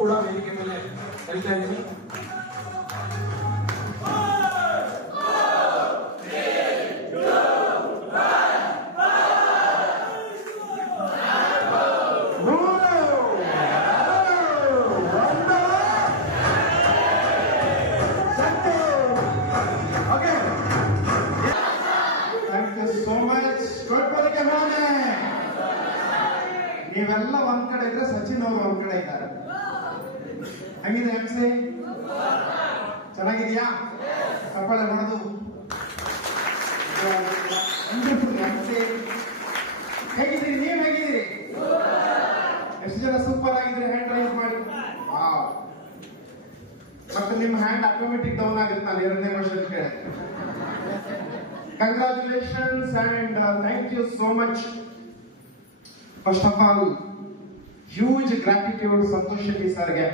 ಕೂಡ ವೇದಿಕೆ ಮೇಲೆ ಕರೀತಾ ಇದ್ದೀನಿ. ನೀವೆಲ್ಲ ಒಂದ್ ಕಡೆ ಇದ್ರೆ ಸಚಿನ್ ಅವರು ಒಂದ್ ಕಡೆ ಇದ್ದಾರೆ. ಹೆಂಗಿದೆ ಎಮ್ಸಿ? ಚೆನ್ನಾಗಿದ್ಯಾ? ಚಪ್ಪಾಳೆ ಮಾಡೋದು ಹೇಗಿದ್ದೀರಿ? ನೀವ್ ಹೇಗಿದ್ದೀರಿ? ಎಷ್ಟು ಜನ ಸೂಪರ್ ಆಗಿದ್ರಿ? ಹ್ಯಾಂಡ್ ರೈಸ್ ಮಾಡಿ. ಮತ್ತೆ ನಿಮ್ಮ ಹ್ಯಾಂಡ್ ಆಟೋಮೆಟಿಕ್ ಡೌನ್ ಆಗುತ್ತೆ ನಾನು ಎರಡನೇ ವರ್ಷಕ್ಕೆ. Congratulations and thank you so much. First of all huge gratitude Santosh Shetty ಸರ್ಗೆ.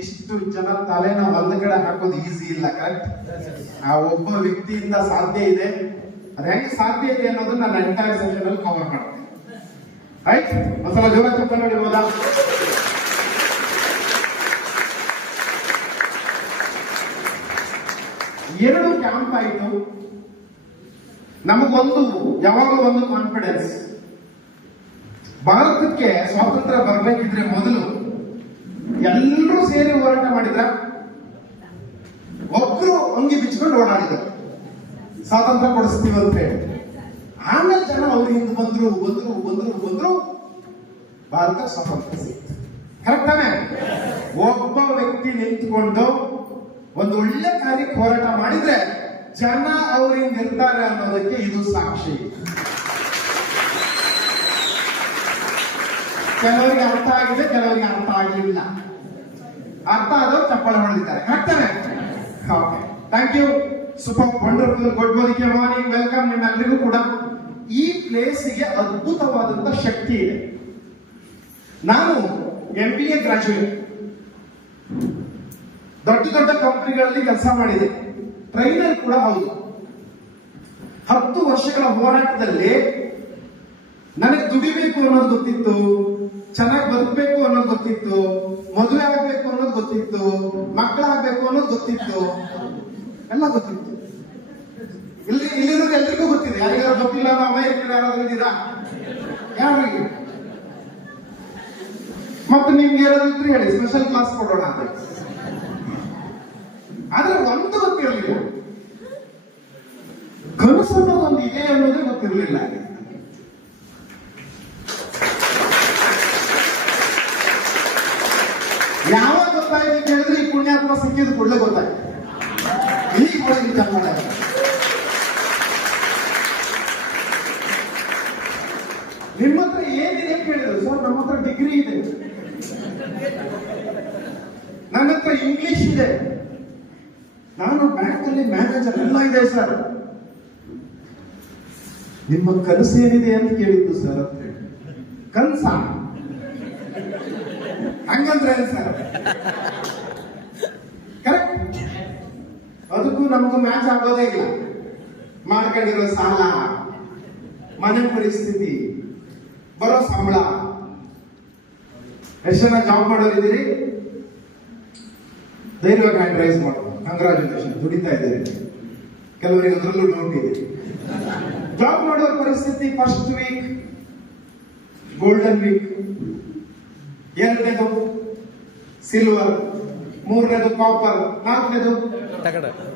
ಇಷ್ಟು ಜನ ತಲೆನ ಒಂದ್ ಕಡೆ ಹಾಕೋದು ಈಸಿ ಇಲ್ಲ, ಕರೆಕ್ಟ್? ಆ ಒಬ್ಬ ವ್ಯಕ್ತಿಯಿಂದ ಸಾಧ್ಯ ಇದೆ. ಅದ್ ಹೆಂಗೆ ಸಾಧ್ಯ ಇದೆ ಅನ್ನೋದನ್ನ ನಾನು ಎಂಟೈರ್ ಸೆಷನ್ ಅಲ್ಲಿ ಕವರ್ ಮಾಡ್ತೀನಿ. ರೈಟ್? ಒಂದ್ಸಲ ಜೋರ ಚಪ್ಪಾಳೆ ನೋಡಿಬೋದಾ? ಎರಡು ಕ್ಯಾಂಪ್ ಆಯಿತು. ನಮಗೊಂದು ಯಾವಾಗಲೂ ಒಂದು ಕಾನ್ಫಿಡೆನ್ಸ್, ಭಾರತಕ್ಕೆ ಸ್ವಾತಂತ್ರ್ಯ ಬರಬೇಕಿದ್ರೆ ಮೊದಲು ಎಲ್ಲರೂ ಸೇರಿ ಹೋರಾಟ ಮಾಡಿದ್ರ, ಒಬ್ರು ಅಂಗಿ ಬಿಚ್ಕೊಂಡು ಓಡಾಡಿದ್ರು ಸ್ವಾತಂತ್ರ್ಯ ಕೊಡಿಸ್ತೀವಿ ಅಂತ ಹೇಳಿ. ಆಮೇಲೆ ಜನ ಅವ್ರ ಹಿಂದೆ ಬಂದ್ರು ಬಂದ್ರು ಬಂದ್ರು ಬಂದ್ರು ಭಾರತ ಸ್ವಾತಂತ್ರ್ಯ ಸಿಕ್ತು. ಕರೆಕ್ಟ್ ತಾನೆ? ಒಬ್ಬ ವ್ಯಕ್ತಿ ನಿಂತ್ಕೊಂಡು ಒಂದು ಒಳ್ಳೆ ಕಾರ್ಯಕ್ಕೆ ಹೋರಾಟ ಮಾಡಿದ್ರೆ ಜನ ಅವ್ರಿಂದ ಇರ್ತಾರೆ ಅನ್ನೋದಕ್ಕೆ ಇದು ಸಾಕ್ಷಿ. ಕೆಲವರಿಗೆ ಅರ್ಥ ಆಗಿದೆ, ಕೆಲವರಿಗೆ ಅರ್ಥ ಆಗಲಿಲ್ಲ. ಅರ್ಥ ಆದವರು ಚಪ್ಪಾಳೆ ಹೊಡೆದಿದ್ದಾರೆ. ಕರೆಕ್ಟಾನೆ? Okay, thank you. Super wonderful. Good morning, welcome ನಿಮ್ಮೆಲ್ಲರಿಗೂ ಕೂಡ. ಈ ಪ್ಲೇಸಿಗೆ ಅದ್ಭುತವಾದಂತ ಶಕ್ತಿ ಇದೆ. ನಾನು MBA ಗ್ರಾಜುಯೇಟ್, ದೊಡ್ಡ ದೊಡ್ಡ ಕಂಪನಿಗಳಲ್ಲಿ ಕೆಲಸ ಮಾಡಿದೆ, ಟ್ರೈನರ್ ಕೂಡ ಹೌದು. 10 ವರ್ಷಗಳ ಹೋರಾಟದಲ್ಲಿ ನನಗೆ ದುಡಿಬೇಕು ಅನ್ನೋದು ಗೊತ್ತಿತ್ತು, ಚೆನ್ನಾಗಿ ಬದುಕಬೇಕು ಅನ್ನೋದು ಗೊತ್ತಿತ್ತು, ಮದುವೆ ಆಗಬೇಕು ಅನ್ನೋದು ಗೊತ್ತಿತ್ತು, ಮಕ್ಕಳಾಗಬೇಕು ಅನ್ನೋದು ಗೊತ್ತಿತ್ತು, ಎಲ್ಲ ಗೊತ್ತಿತ್ತು. ಇಲ್ಲಿರೋದು ಎಲ್ರಿಗೂ ಗೊತ್ತಿದೆ. ಯಾರಿಗಾರು ಗೊತ್ತಿಲ್ಲ ಅನ್ನೋ ಅಮೇರಿಕನ್ ಯಾರಾದ್ರೂ ಇದ್ದೀರಾ? ಯಾರಿಗೆ? ಮತ್ತೆ ನಿಮ್ಗೆ ಏನಾದ್ರು ಇದ್ರೆ ಹೇಳಿ, ಸ್ಪೆಷಲ್ ಕ್ಲಾಸ್ ಕೊಡೋಣ ಅಂತ. ಆದ್ರೆ ಒಂದು ಗೊತ್ತಿರಲಿಲ್ಲ, ಕನಸು ಅನ್ನೋದೊಂದು ಇದೆ ಅನ್ನೋದೇ ಗೊತ್ತಿರಲಿಲ್ಲ. ಯಾವಾಗ ಗೊತ್ತಾಯ್ತು ಕೇಳಿದ್ರೆ ಈ ಪುಣ್ಯಾತ್ಮ ಸಿಕ್ಕಿದ ಕೂಡಲೇ ಗೊತ್ತಾಯ್ತು. ಈಗ ಚಪ್ಪಾಳೆ. ನಿಮ್ಮ ಹತ್ರ ಏನಿದೆ ಕೇಳಿದ್ರು, ಸರ್ ನಮ್ಮ ಹತ್ರ ಡಿಗ್ರಿ ಇದೆ, ನನ್ನ ಹತ್ರ ಇಂಗ್ಲಿಷ್ ಇದೆ, ನಾನು ಬ್ಯಾಂಕ್ ಅಲ್ಲಿ ಮ್ಯಾನೇಜರ್, ಎಲ್ಲ ಇದೆ ಸರ್. ನಿಮ್ಮ ಕನಸು ಏನಿದೆ ಅಂತ ಕೇಳಿದ್ದು ಸರ್ ಅಂತ ಹೇಳಿ. ಕನಸ ಹಂಗಂದ್ರೆ ಸರ್ ಕರೆಕ್ಟ್? ಅದಕ್ಕೂ ನಮಗೂ ಮ್ಯಾಚ್ ಆಗೋದೇ ಇಲ್ಲ. ಮಾಡ್ಕೊಂಡಿರೋ ಸಾಲ, ಮನೆ ಪರಿಸ್ಥಿತಿ, ಬರೋ ಸಂಬಳ. ಎಷ್ಟು ಜನ ಜಾಬ್ ಮಾಡೋರಿದ್ದೀರಿ? ಧೈರ್ಯವಾಗಿ ಹ್ಯಾಂಡ್ ರೈಸ್ ಮಾಡೋದು. ಕಂಗ್ರಾಚುಲೇಷನ್, ದುಡಿತಾ ಇದ್ದೀರಿ. ಕೆಲವರಿಗೆ ಅದರಲ್ಲೂ ಡೌಟ್ ಇದೆ. ಜಾಬ್ ಮಾಡೋ ಪರಿಸ್ಥಿತಿ, ಫಸ್ಟ್ ವೀಕ್ ಗೋಲ್ಡನ್ ವೀಕ್, ಎರಡನೇದು ಸಿಲ್ವರ್, ಮೂರನೇದು ಕಾಪರ್, ನಾಲ್ಕನೇದು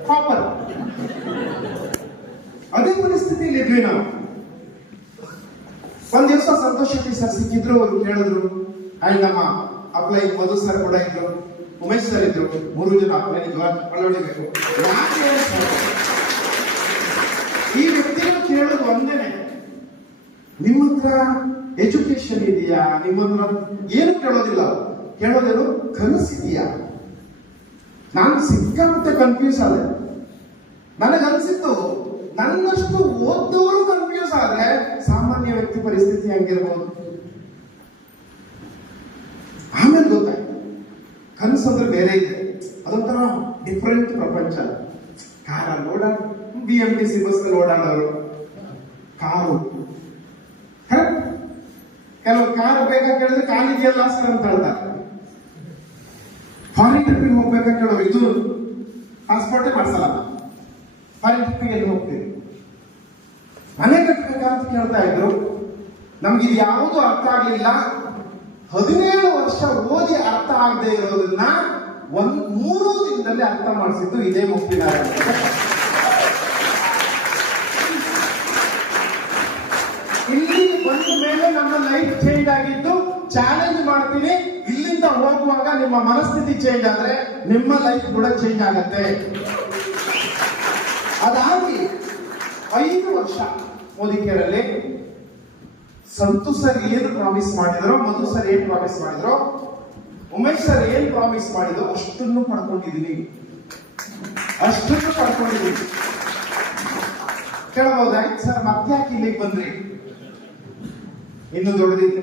ಕಾಪರ್. ಅದೇ ಪರಿಸ್ಥಿತಿಯಲ್ಲಿ ಇದ್ವಿ ನಾವು. ಒಂದ್ ದಿವಸ ಸಂತೋಷ್ ಶೆಟ್ಟಿ ಸರ್ ಸಿಕ್ಕಿದ್ರು, ಅವರು ಕೇಳಿದ್ರು. ಅಂಡ್ ನಮ್ಮ ಅಪ್ಲೈ ಮಧು ಸರ್ ಕೂಡ ಇದ್ರು, ಉಮೇಶ್ ಸರ್ ಇದ್ರು. 3 ಜನ ಅಪ್ಲೈ ಒಳ್ಳೊಡಿಬೇಕು. ಈ ವ್ಯಕ್ತಿಗಳು ಕೇಳೋದು ಒಂದೇನೆ, ನಿಮ್ಮ ಹತ್ರ ಎಜುಕೇಶನ್ ಇದೆಯಾ? ನಿಮ್ಮ ಹತ್ರ ಏನು ಕೇಳೋದಿಲ್ಲ, ಕೇಳೋದೇನು ಕನಸಿದೆಯಾ? ನಾನು ಸಿಕ್ಕಾಪಟ್ಟೆ ಕನ್ಫ್ಯೂಸ್ ಆದೆ. ನನಗನ್ಸಿತ್ತು, ನನ್ನಷ್ಟು ಓದೋರು ಕನ್ಫ್ಯೂಸ್ ಆದ್ರೆ ಸಾಮಾನ್ಯ ವ್ಯಕ್ತಿ ಪರಿಸ್ಥಿತಿ ಹಂಗಿರ್ಬೋದು. ಆಮೇಲೆ ಗೊತ್ತಾಯ್ತು, ಕನಸು ಅಂದ್ರೆ ಬೇರೆ ಇದೆ, ಅದೊಂಥರ ಡಿಫ್ರೆಂಟ್ ಪ್ರಪಂಚ. ಕಾರಲ್ಲಿ ಓಡಾಡ, BMTC ಬಸ್ ಅಲ್ಲಿ ಓಡಾಡೋರು, ಕಾರು. ಕೆಲವು ಕಾರು ಬೇಗ ಕೇಳಿದ್ರೆ ಕಾಲಿದೆಯಲ್ಲ ಸರ್ ಅಂತ ಹೇಳ್ತಾರೆ. ಫಾರಿನ್ ಟ್ರಿಪ್ಪಿಗೆ ಹೋಗ್ಬೇಕಾ ಕೇಳೋರು, ಇದು ಪಾಸ್ಪೋರ್ಟೇ ಮಾಡಿಸಲ್ಲ, ಫಾರಿನ್ ಟ್ರಿಪ್ಪಿಗೆ ಎಲ್ಲಿ ಹೋಗ್ತೀವಿ, ಮನೆ ಕಟ್ಟಬೇಕಂತ ಕೇಳ್ತಾ ಇದ್ರು. ನಮ್ಗೆ ಇದು ಯಾವುದು ಅರ್ಥ ಆಗ್ಲಿಲ್ಲ. 17 ವರ್ಷ ಓದಿ ಅರ್ಥ ಆಗದೆ ಇರೋದನ್ನ 3 ದಿನದಲ್ಲಿ ಅರ್ಥ ಮಾಡಿಸಿದ್ದು ಇದೇ ಮುಕ್ತಿನಾರಾಯಣ. ಇಲ್ಲಿ ಬಂದ ಮೇಲೆ ನಮ್ಮ ಲೈಫ್ ಚೇಂಜ್ ಆಗಿದ್ದು. ಚಾಲೆಂಜ್ ಮಾಡ್ತೀನಿ, ಇಲ್ಲಿಂದ ಹೋಗುವಾಗ ನಿಮ್ಮ ಮನಸ್ಥಿತಿ ಚೇಂಜ್ ಆದ್ರೆ ನಿಮ್ಮ ಲೈಫ್ ಕೂಡ ಚೇಂಜ್ ಆಗತ್ತೆ. ಅದಾಗಿ 5 ವರ್ಷ ಮೋದಿಕೇರಲ್ಲಿ ಸಂತು ಸರ್ ಏನು ಪ್ರಾಮಿಸ್ ಮಾಡಿದ್ರು, ಮಧು ಸರ್ ಏನ್ ಪ್ರಾಮಿಸ್ ಮಾಡಿದ್ರು, ಉಮೇಶ್ ಸರ್ ಏನ್ ಪ್ರಾಮಿಸ್ ಮಾಡಿದ್ರು, ಅಷ್ಟನ್ನು ಪಡ್ಕೊಂಡಿದ್ದೀನಿ. ಕೇಳಬಹುದಾಯ್ತು ಸರ್, ಮತ್ತೆ ಯಾಕೆ ಇಲ್ಲಿಗೆ ಬಂದ್ರಿ? ಇನ್ನು ದೊಡ್ಡದಿದೆ.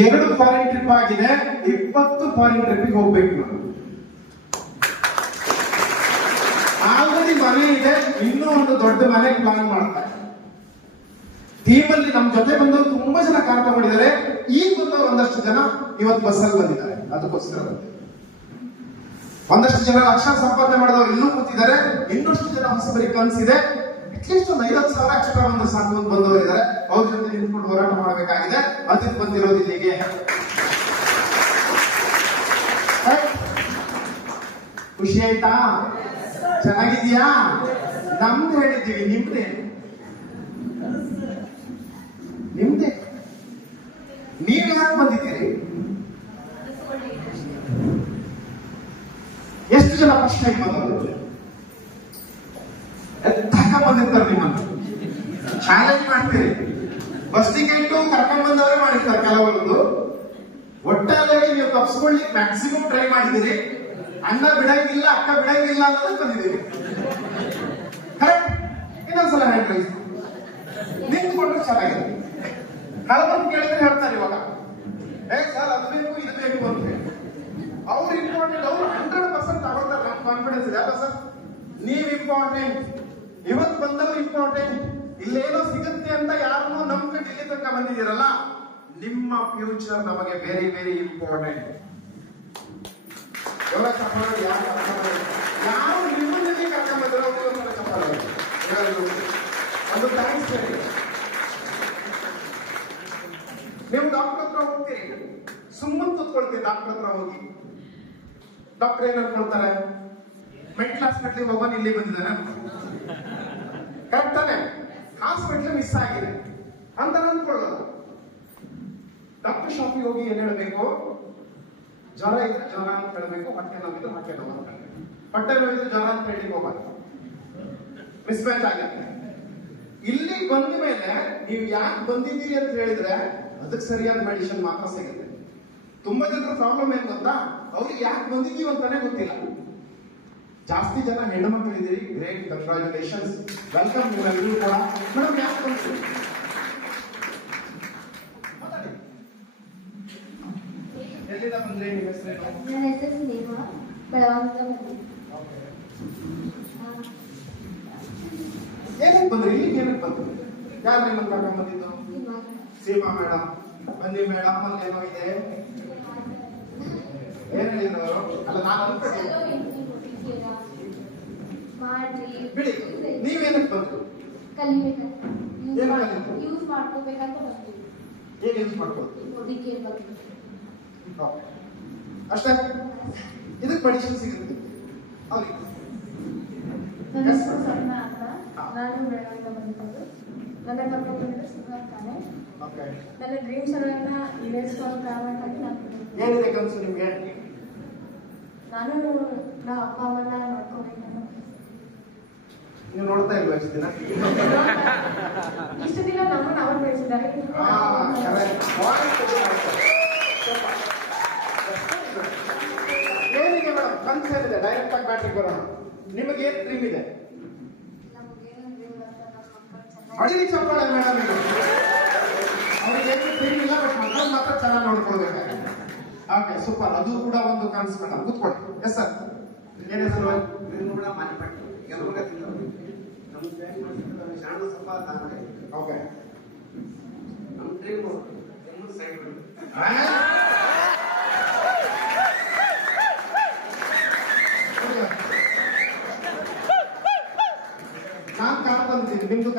2 ಫಾರಿನ್ ಟ್ರಿಪ್ ಆಗಿದೆ, 20 ಫಾರಿನ್ ಟ್ರಿಪ್ಗೆ ಹೋಗ್ಬೇಕು ನಾನು. ಆಲ್ರೆಡಿ ಮನೆ ಇದೆ, ಇನ್ನೂ ಒಂದು ದೊಡ್ಡ ಮನೆ ಪ್ಲಾನ್ ಮಾಡ್ತಾರೆ. ಟೀಮಲ್ಲಿ ನಮ್ಮ ಜೊತೆ ಬಂದವರು ತುಂಬಾ ಜನ ಕಾರ್ ತಗೊಂಡಿದ್ದಾರೆ. ಈಗ ಬಂದವರು ಒಂದಷ್ಟು ಜನ ಇವತ್ತು ಬಸ್ಸಲ್ಲಿ ಬಂದಿದ್ದಾರೆ. ಅದಕ್ಕೋಸ್ಕರ ಒಂದಷ್ಟು ಜನ ಲಕ್ಷ ಸಂಪಾದನೆ ಮಾಡಿದವರು ಇನ್ನೂ ಕೂತಿದ್ದಾರೆ. ಇನ್ನಷ್ಟು ಜನ ಹೊಸಬರಿಗೆ ಕನಸಿದೆ. ಅಟ್ಲೀಸ್ಟ್ ಒಂದು 50,000 ಎಕ್ಸ್ಟ್ರಾ ಬಂದ್ರೆ ಸಾಕು ಅಂತ ಬಂದವರು ಇದ್ದಾರೆ. ಅವ್ರ ಜೊತೆ ನಿಂತ್ಕೊಂಡು ಹೋರಾಟ ಮಾಡಬೇಕಾಗಿದೆ. ಅದಕ್ಕೆ ಬಂದಿರೋದು ಇಲ್ಲಿಗೆ. ಖುಷಿ ಆಯ್ತಾ? ಚೆನ್ನಾಗಿದ್ಯಾ? ನಮ್ದು ಹೇಳಿದ್ದೀವಿ, ನಿಮ್ದೇ. ನೀವು ಯಾಕೆ ಬಂದಿದ್ದೀರಿ? ಎಷ್ಟು ಜನ ಫಸ್ಟ್ ಟೈಮ್ ಬಂದವರು ಬಂದಿರ್ತಾರೆ? ನಿಮ್ಮನ್ನು ಚಾಲೆಂಜ್ ಮಾಡ್ತೀರಿ. ಬಸ್ ಟಿಕೆಟ್ ಕರ್ಕೊಂಡ್ ಬಂದವರೇ ಮಾಡಿರ್ತಾರೆ ಕೆಲವೊಂದು. ಒಟ್ಟಾರೆ ನೀವು ತಪ್ಪಿಸ್ಕೊಳ್ಳಿಕ್ಕೆ ಮ್ಯಾಕ್ಸಿಮಮ್ ಟ್ರೈ ಮಾಡಿದಿರಿ. ಅಣ್ಣ ಬಿಡಂಗಿಲ್ಲ, ಅಕ್ಕ ಬಿಡಂಗಿಲ್ಲ ಅನ್ನೋದಕ್ಕೆ ಬಂದಿದ್ದೀರಿ. ಕರೆಕ್ಟ್? ಇನ್ನೊಂದ್ಸಲ ಹೇಳ್ರಿ, ನಿಂತ್ಕೊಂಡ್ರೆ ಚೆನ್ನಾಗಿದೆ. ಹಲವತ್ತು ಕೇಳಿದ್ರೆ ಹೇಳ್ತಾರೆ ಇವಾಗ, ಸರ್ ಅದು ಬೇಕು ಇದು ಬೇಕು ಅಂತ ಹೇಳಿ. ಅವ್ರು ಇಂಪಾರ್ಟೆಂಟ್, ಅವ್ರು 100% ತಗೊಳ್ತಾರೆ. ನಮ್ಗೆ ಕಾನ್ಫಿಡೆನ್ಸ್ ಇದೆ ಅಲ್ಲ ಸರ್? ನೀವ್ ಇಂಪಾರ್ಟೆಂಟ್, ಇವತ್ತು ಬಂದವರು ಇಂಪಾರ್ಟೆಂಟ್. ಇಲ್ಲೇನೋ ಸಿಗುತ್ತೆ ಅಂತ ಯಾರನ್ನೋ ನಂಬ್ಕೊಂಡು ಇಲ್ಲಿ ತನಕ ಬಂದಿದ್ದೀರಲ್ಲ, ನಿಮ್ಮ ಫ್ಯೂಚರ್ ನಮಗೆ ವೆರಿ ವೆರಿ ಇಂಪಾರ್ಟೆಂಟ್. ಎಲ್ಲ ಚಪ್ಪಾಳೆ ಯಾರು ನಿಮ್ಮಲ್ಲಿ ಕರ್ಕೊಂಡ್ ಬಂದಿರೋ ಚಪ್ಪಾಳೆ ಒಂದು ಥ್ಯಾಂಕ್ಸ್ ಹೇಳಿ. ನೀವು ಡಾಕ್ಟರ್ ಹತ್ರ ಹೋಗ್ತೀರಿ, ಸುಮ್ಮನೆ ಕೂತ್ಕೊಳ್ತೀರಿ. ಡಾಕ್ಟರ್ ಹತ್ರ ಹೋಗಿ ಡಾಕ್ಟರ್ ಏನ್ ಅನ್ಕೊಳ್ತಾರೆ? ಮೆಂಟಲ್ ಹಾಸ್ಪಿಟ್ಲಿಗೆ ಹೋಗೋನ್ ಇಲ್ಲಿ ಬಂದಿದ್ದಾನೆ, ಕರೆಕ್ಟ್ ತಾನೆ? ಹಾಸ್ಪಿಟ್ಲ್ ಮಿಸ್ ಆಗಿದೆ ಅಂತ ಅನ್ಕೊಳ್ಳೋದು. ಡಾಕ್ಟರ್ ಶಾಪಿಗೆ ಹೋಗಿ ಏನ್ ಹೇಳ್ಬೇಕು? ಜ್ವರ ಇದ್ರೆ ಜ್ವರ ಅಂತ ಹೇಳ್ಬೇಕು, ಹೊಟ್ಟೆ ನೋವಿದ್ರೆ ಹೊಟ್ಟೆ ನೋವು ಅಂತ ಹೇಳ್ಬೇಕು. ಹೊಟ್ಟೆ ನೋವಿದ್ರೆ ಜ್ವರ ಅಂತ ಹೇಳಿ ಹೋಗಲ್ಲ, ಮಿಸ್ ಮ್ಯಾಚ್ ಆಗುತ್ತೆ. ಇಲ್ಲಿ ಬಂದ ಮೇಲೆ ನೀವು ಯಾಕೆ ಬಂದಿದ್ದೀರಿ ಅಂತ ಹೇಳಿದ್ರೆ ಅದಕ್ಕೆ ಸರಿಯಾದ ಮೆಡಿಸಿನ್ ಮಾತ್ರ ಸಿಗುತ್ತೆ. ತುಂಬಾ ಜನರ ಪ್ರಾಬ್ಲಮ್ ಏನ್ ಗೊತ್ತಾ? ಅವ್ರಿಗೆ ಯಾಕೆ ಬಂದಿದ್ದೀವಿ ಅಂತಾನೆ ಗೊತ್ತಿಲ್ಲ. ಜಾಸ್ತಿ ಜನ ಹೆಣ್ಣು ಮಕ್ಕಳಿದ್ದೀರಿ, ಗ್ರೇಟ್, ಕಂಗ್ರಾಚುಲೇಷನ್ಸ್, ವೆಲ್ಕಮ್. ನೀವೆಲ್ಲರೂ ಕೂಡ ಮೇಡಮ್ ಯಾಕೆ ಬಂದಿದ್ದೀರಿ? ಎಲ್ಲಿಂದ ಬಂದ್ರಿ? ನಿಮ್ಮ ಹೆಸರೇನು? ನನ್ನ ಹೆಸರು ನೇಮಾ, ಬೆಳಗಾವಿಯಿಂದ ಬಂದಿದ್ದೀನಿ. ಏನಕ್ಕೆ ಬಂದ್ರಿ? ಇಲ್ಲಿಗೆ ಏನಕ್ಕೆ ಬಂದ್ರಿ? ಯಾರು ನಿಮ್ಮನ್ನು ಕರ್ಕೊಂಡ್ ಬಂದಿದ್ದು? ಸೀಮಾ ಮೇಡಮ್. ಬನ್ನಿ ಮೇಡಮ್, ಅಲ್ಲಿ ಏನೋ ಇದೆ. ಏನ್ ಹೇಳಿದ್ರು ಅವರು? ಅಲ್ಲ, ನಾನು ಬಿಡಿ, ನೀವೇನಕ್ಕೆ ಬಂದ್ರು? ಕಲಿಬೇಕಂತ, ಯೂಸ್ ಮಾಡ್ಕೋಬೇಕಂತ ಬಂದ್ವಿ. ಏನ್ ಯೂಸ್ ಮಾಡ್ಬೋದು? ಅಷ್ಟೇ. ಇದಕ್ಕೆ ಮೆಡಿಸಿನ್ ಸಿಗುತ್ತೆ ಅವ್ರಿಗೆ. ನನ್ನ ಹೆಸರು ಸ್ವಪ್ನ ಅಂತ, ನಾನು ಬೆಳಗಾವಿಯಿಂದ ಬಂದಿದ್ದು. ನನ್ನ ಕರ್ಕೊಂಡು ಬಂದಿದ್ದು ಸಿದ್ಧಾರ್ಥ ತಾನೆ. ನನ್ನ ಡ್ರೀಮ್ಸ್ ಅನ್ನ ಈಡೇರಿಸ್ಕೊಂಡು ಕಾರಣಕ್ಕಾಗಿ ನಾನು ಏನಿದೆ ಕನಸು ನಿಮ್ಗೆ? ನಾನು ನಮ್ಮ ಅಪ್ಪ ಅಮ್ಮನ ನೋಡ್ಕೋಬೇಕಂತ. ನೀವು ನೋಡ್ತಾ ಇಲ್ವಾ ಇಷ್ಟು ದಿನ? ಇಷ್ಟು ದಿನ ನಮ್ಮನ್ನು ಅವ್ರು ಬೆಳೆಸಿದ್ದಾರೆ. ಏನಿದೆ ಮೇಡಮ್ ಕನಸು ಏನಿದೆ? ಡೈರೆಕ್ಟ್ ಆಗಿ ಬ್ಯಾಟ್ರಿಗೆ ಬರೋಣ. ನಿಮಗೆ ಏನ್ ಡ್ರೀಮ್ ಇದೆ? ಅಡಿಗೆ ಚಪ್ಪಾಳೆ ಮೇಡಮ್. ಅವ್ರಿಗೆ ಏನು ಡ್ರೀಮ್ ಇಲ್ಲ, ಬಟ್ ಮಕ್ಕಳು ಮಾತ್ರ ಚೆನ್ನಾಗಿ ನೋಡ್ಕೊಳ್ಬೇಕಾಗುತ್ತೆ. Okay, super. ಅದು ಕೂಡ ಒಂದು ಕನಸು ಮೇಡಮ್. ಕೂತ್ಕೊಳ್ಳಿ. ಎಸ್ ಸರ್, ಏನ್ ಹೆಸರು? ಕೂಡ ಮಾನಿಪಟ್ಟು ಎಲ್ಲರೂ ಶಾಣ ಸಂಪಾದನೆ. ಓಕೆ, ನಮ್ಮ ಡ್ರೀಮ್ ಸೈಡ್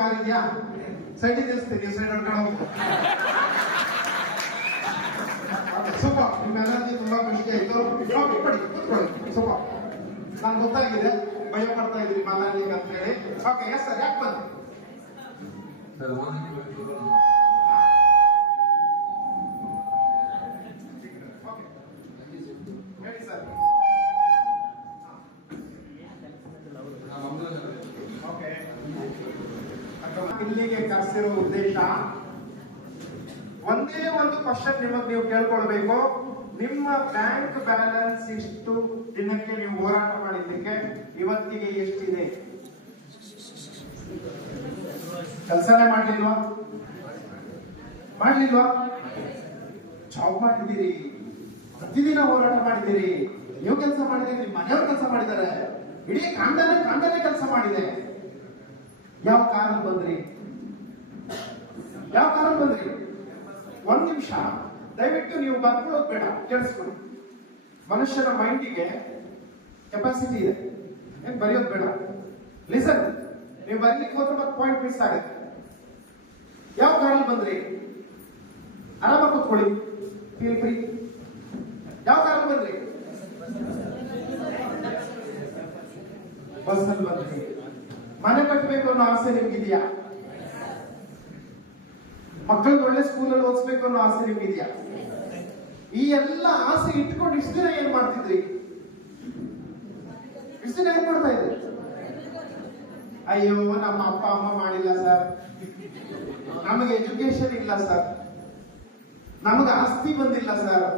ಕಾರ್ ಇದೆಯಾ? ಸೈಡ್ ನಿಲ್ಲಿಸ್ತೀನಿ, ನೀವು ಸೈಡ್ ಹೊಡ್ಕೊಂಡು ಹೋಗ್ಬೋದು. ಸೂಪರ್, ನಿಮ್ಮ ಎನರ್ಜಿ ತುಂಬಾ ಖುಷಿ ಆಯ್ತು. ಕೊಡಿ, ಕೂತ್ಕೊಳ್ಳಿ. ಸೂಪರ್, ನಾನು ಗೊತ್ತಾಗಿದೆ ಭಯ ಪಡ್ತಾ ಇದ್ರಿ ಮಾತಾಡ್ಲಿಕ್ಕೆ ಅಂತ ಹೇಳಿ. ಓಕೆ, ಎಸ್ ಸರ್, ಯಾಕೆ ಬಂದ್ರಿ? ಸರ್ ಹೇಳಿ ಸರ್. ಓಕೆ, ಇಲ್ಲಿಗೆ ಕರೆಸಿರೋ ಉದ್ದೇಶ ಒಂದೇ ಒಂದು ಕ್ವಶನ್ ನಿಮಗೆ ನೀವು ಕೇಳ್ಕೊಳ್ಬೇಕು. ನಿಮ್ಮ ಬ್ಯಾಂಕ್ ಬ್ಯಾಲೆನ್ಸ್ ಇಷ್ಟು ದಿನಕ್ಕೆ ನೀವು ಹೋರಾಟ ಮಾಡಿದ್ದಕ್ಕೆ ಇವತ್ತಿಗೆ ಎಷ್ಟಿದೆ? ಕೆಲಸನೇ ಮಾಡ್ಲಿಲ್ವಾ? ಜಾಬ್ ಮಾಡಿದ್ದೀರಿ, ಪ್ರತಿದಿನ ಹೋರಾಟ ಮಾಡಿದ್ದೀರಿ, ನೀವು ಕೆಲಸ ಮಾಡಿದ್ದೀರಿ, ನಿಮ್ಮ ಮನೆಯವ್ರು ಕೆಲಸ ಮಾಡಿದ್ದಾರೆ, ಇಡೀ ಕಾಂಡನೇ ಕೆಲಸ ಮಾಡಿದೆ. ಯಾವ ಕಾರಣ ಬಂದ್ರಿ? ಒಂದ್ ನಿಮಿಷ ದಯವಿಟ್ಟು ನೀವು ಬರ್ಕೊಳ್ಳೋದು ಬೇಡ, ಕೇಳಿಸ್ಕೊಳ್ಳಿ. ಮನುಷ್ಯನ ಮೈಂಡಿಗೆ ಕೆಪಾಸಿಟಿ ಇದೆ, ಏನ್ ಬರೆಯೋದು ಬೇಡ. ಲಿಸನ್, ನೀವು ಬರ್ಲಿಕ್ಕೆ ಹೋದ್ರೆ ಮತ್ತೆ ಪಾಯಿಂಟ್ ಮಿಸ್ ಆಗುತ್ತೆ. ಯಾವ ಕಾರಣ ಬಂದ್ರಿ? ಆರಾಮಾಗಿ ಕೂತ್ಕೊಳ್ಳಿ, ಫೀಲ್ ಫ್ರೀ. ಯಾವ ಕಾರಣ ಬಂದ್ರಿ? ಬಸ್ಸಲ್ಲಿ ಬಂದ್ರಿ. ಮನೆ ಕಟ್ಟಬೇಕು ಅನ್ನೋ ಆಸೆ ನಿಮ್ಗಿದೆಯಾ? ಮಕ್ಕಳನ್ನ ಒಳ್ಳೆ ಸ್ಕೂಲಲ್ಲಿ ಓದಿಸ್ಬೇಕು ಅನ್ನೋ ಆಸೆ ನಿಮ್ಗಿದೆಯಾ? ಈ ಎಲ್ಲ ಆಸೆ ಇಟ್ಕೊಂಡು ಇಷ್ಟು ದಿನ ಏನ್ ಮಾಡ್ತಿದ್ರಿ? ಏನ್ ಮಾಡ್ತಾ ಇದ್ರಿ? ಅಯ್ಯೋ, ನಮ್ಮ ಅಪ್ಪ ಅಮ್ಮ ಮಾಡಿಲ್ಲ ಸರ್, ನಮಗೆ ಎಜುಕೇಶನ್ ಇಲ್ಲ ಸರ್, ನಮಗೆ ಆಸ್ತಿ ಬಂದಿಲ್ಲ ಸರ್,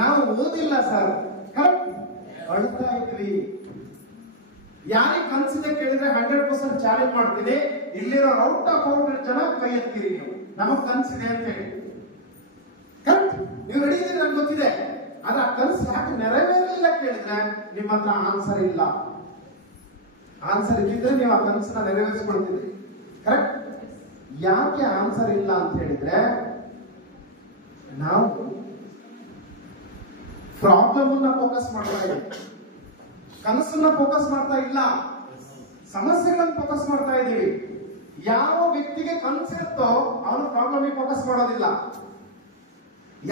ನಾವು ಓದಿಲ್ಲ ಸರ್. ಕರೆಕ್ಟ್, ಅಳ್ತಾ ಇದ್ವಿ. ಯಾರಿಗೆ ಕನ್ಸಿದೆ ಕೇಳಿದ್ರೆ 100% ಚಾಲೆಂಜ್ ಮಾಡ್ತೀನಿ. ಇಲ್ಲಿರೋ ಔಟ್ ಆಫ್ 100 ಜನ ಕೈ ಎತ್ತೀರಿ ನೀವು, ನಮಗ್ ಕನ್ಸಿದೆ ಅಂತ ಹೇಳಿ. ಕರೆಕ್ಟ್, ನೀವು ರೆಡಿ ಇದ್ದೀರಿ, ನನ್ಗೆ ಗೊತ್ತಿದೆ. ಆದ್ರೆ ಆ ಕನಸು ಯಾಕೆ ನೆರವೇರಲಿಲ್ಲ ಕೇಳಿದ್ರೆ ನಿಮ್ಮ ಹತ್ರ ಆನ್ಸರ್ ಇಲ್ಲ. ಆನ್ಸರ್ ಇದ್ದಿದ್ರೆ ನೀವು ಆ ಕನಸನ್ನ ನೆರವೇರಿಸ್ಕೊಳ್ತಿದ್ರಿ. ಕರೆಕ್ಟ್, ಯಾಕೆ ಆನ್ಸರ್ ಇಲ್ಲ ಅಂತ ಹೇಳಿದ್ರೆ ನಾವು ಪ್ರಾಬ್ಲಮ್ ಅನ್ನ ಫೋಕಸ್ ಮಾಡ್ತಾ ಇದ್ದೀವಿ, ಕನಸನ್ನ ಫೋಕಸ್ ಮಾಡ್ತಾ ಇಲ್ಲ, ಸಮಸ್ಯೆಗಳನ್ನ ಫೋಕಸ್ ಮಾಡ್ತಾ ಇದ್ದೀವಿ. ಯಾವ ವ್ಯಕ್ತಿಗೆ ಕನಸಿರುತ್ತೋ ಅವನು ಪ್ರಾಬ್ಲಮ್ ಫೋಕಸ್ ಮಾಡೋದಿಲ್ಲ.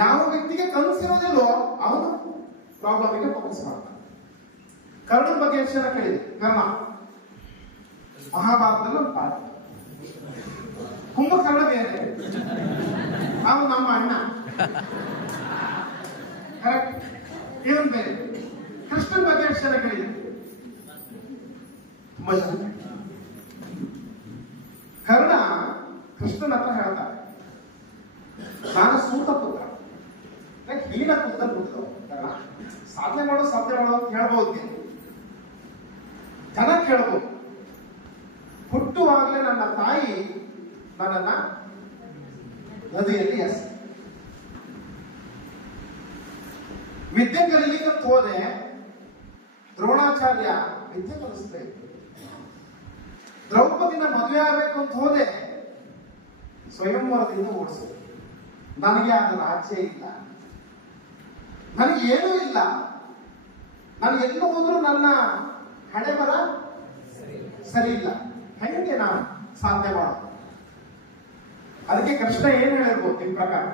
ಯಾವ ವ್ಯಕ್ತಿಗೆ ಕನಸಿರೋದಿಲ್ವೋ ಅವನು ಪ್ರಾಬ್ಲಮ್ ಫೋಕಸ್ ಮಾಡ್ತಾನೆ. ಕರ್ಣನ ಬಗ್ಗೆ ಎಷ್ಟು ಜನ ಕೇಳಿದೆ? ಕರ್ಣ ಮಹಾಭಾರತದಲ್ಲಿ ಒಂದು ಪಾಠ. ಕುಂಭಕರ್ಣ ಬೇರೆ, ಅವನು ನಮ್ಮ ಅಣ್ಣ. ಕರೆಕ್ಟ್, ಇವನ್ ಬೇರೆ. ಕೃಷ್ಣನ ಬಗ್ಗೆ ಎಷ್ಟು ಜನ ಕೇಳಿದೆ? ತುಂಬಾ ಜನ. ಕರ್ಣ ಕೃಷ್ಣನ ಹತ್ರ ಹೇಳ್ತಾರೆ, ನಾನು ಸೂತ ಪುತ್ರ, ಹೀನ ಪುತ್ರ. ಸಾಧನೆ ಮಾಡೋ ಅಂತ ಹೇಳ್ಬೋದು, ಜನ ಕೇಳ್ಬೋದು. ಹುಟ್ಟುವಾಗಲೇ ನನ್ನ ತಾಯಿ ನನ್ನನ್ನ ನದಿಯಲ್ಲಿ ಎಸ್ ವಿದ್ಯೆ ಕಲಿಲಿಕ್ಕೆ ಹೋದೆ. ದ್ರೋಣಾಚಾರ್ಯ ವಿದ್ಯೆ ಕಲಿಸ್ತಾ ಇದ್ರು. ದ್ರೌಪದಿನ ಮದುವೆ ಆಗಬೇಕು ಅಂತ ಹೋದೆ, ಸ್ವಯಂವರದಿಂದ ಓಡಿಸಿದ್ರು. ನನಗೆ ಅದರ ಆಚೆ ಇಲ್ಲ, ನನಗೆ ಏನೂ ಇಲ್ಲ. ನಾನು ಎಲ್ಲೂ ಹೋದ್ರು ನನ್ನ ಹಣೆ ಬರ ಸರಿ ಇಲ್ಲ. ಹೆಂಗೆ ನಾನು ಸಾಧನೆ ಮಾಡೋದು? ಅದಕ್ಕೆ ಕೃಷ್ಣ ಏನ್ ಹೇಳಿರ್ಬೋದು ನಿಮ್ ಪ್ರಕಾರ?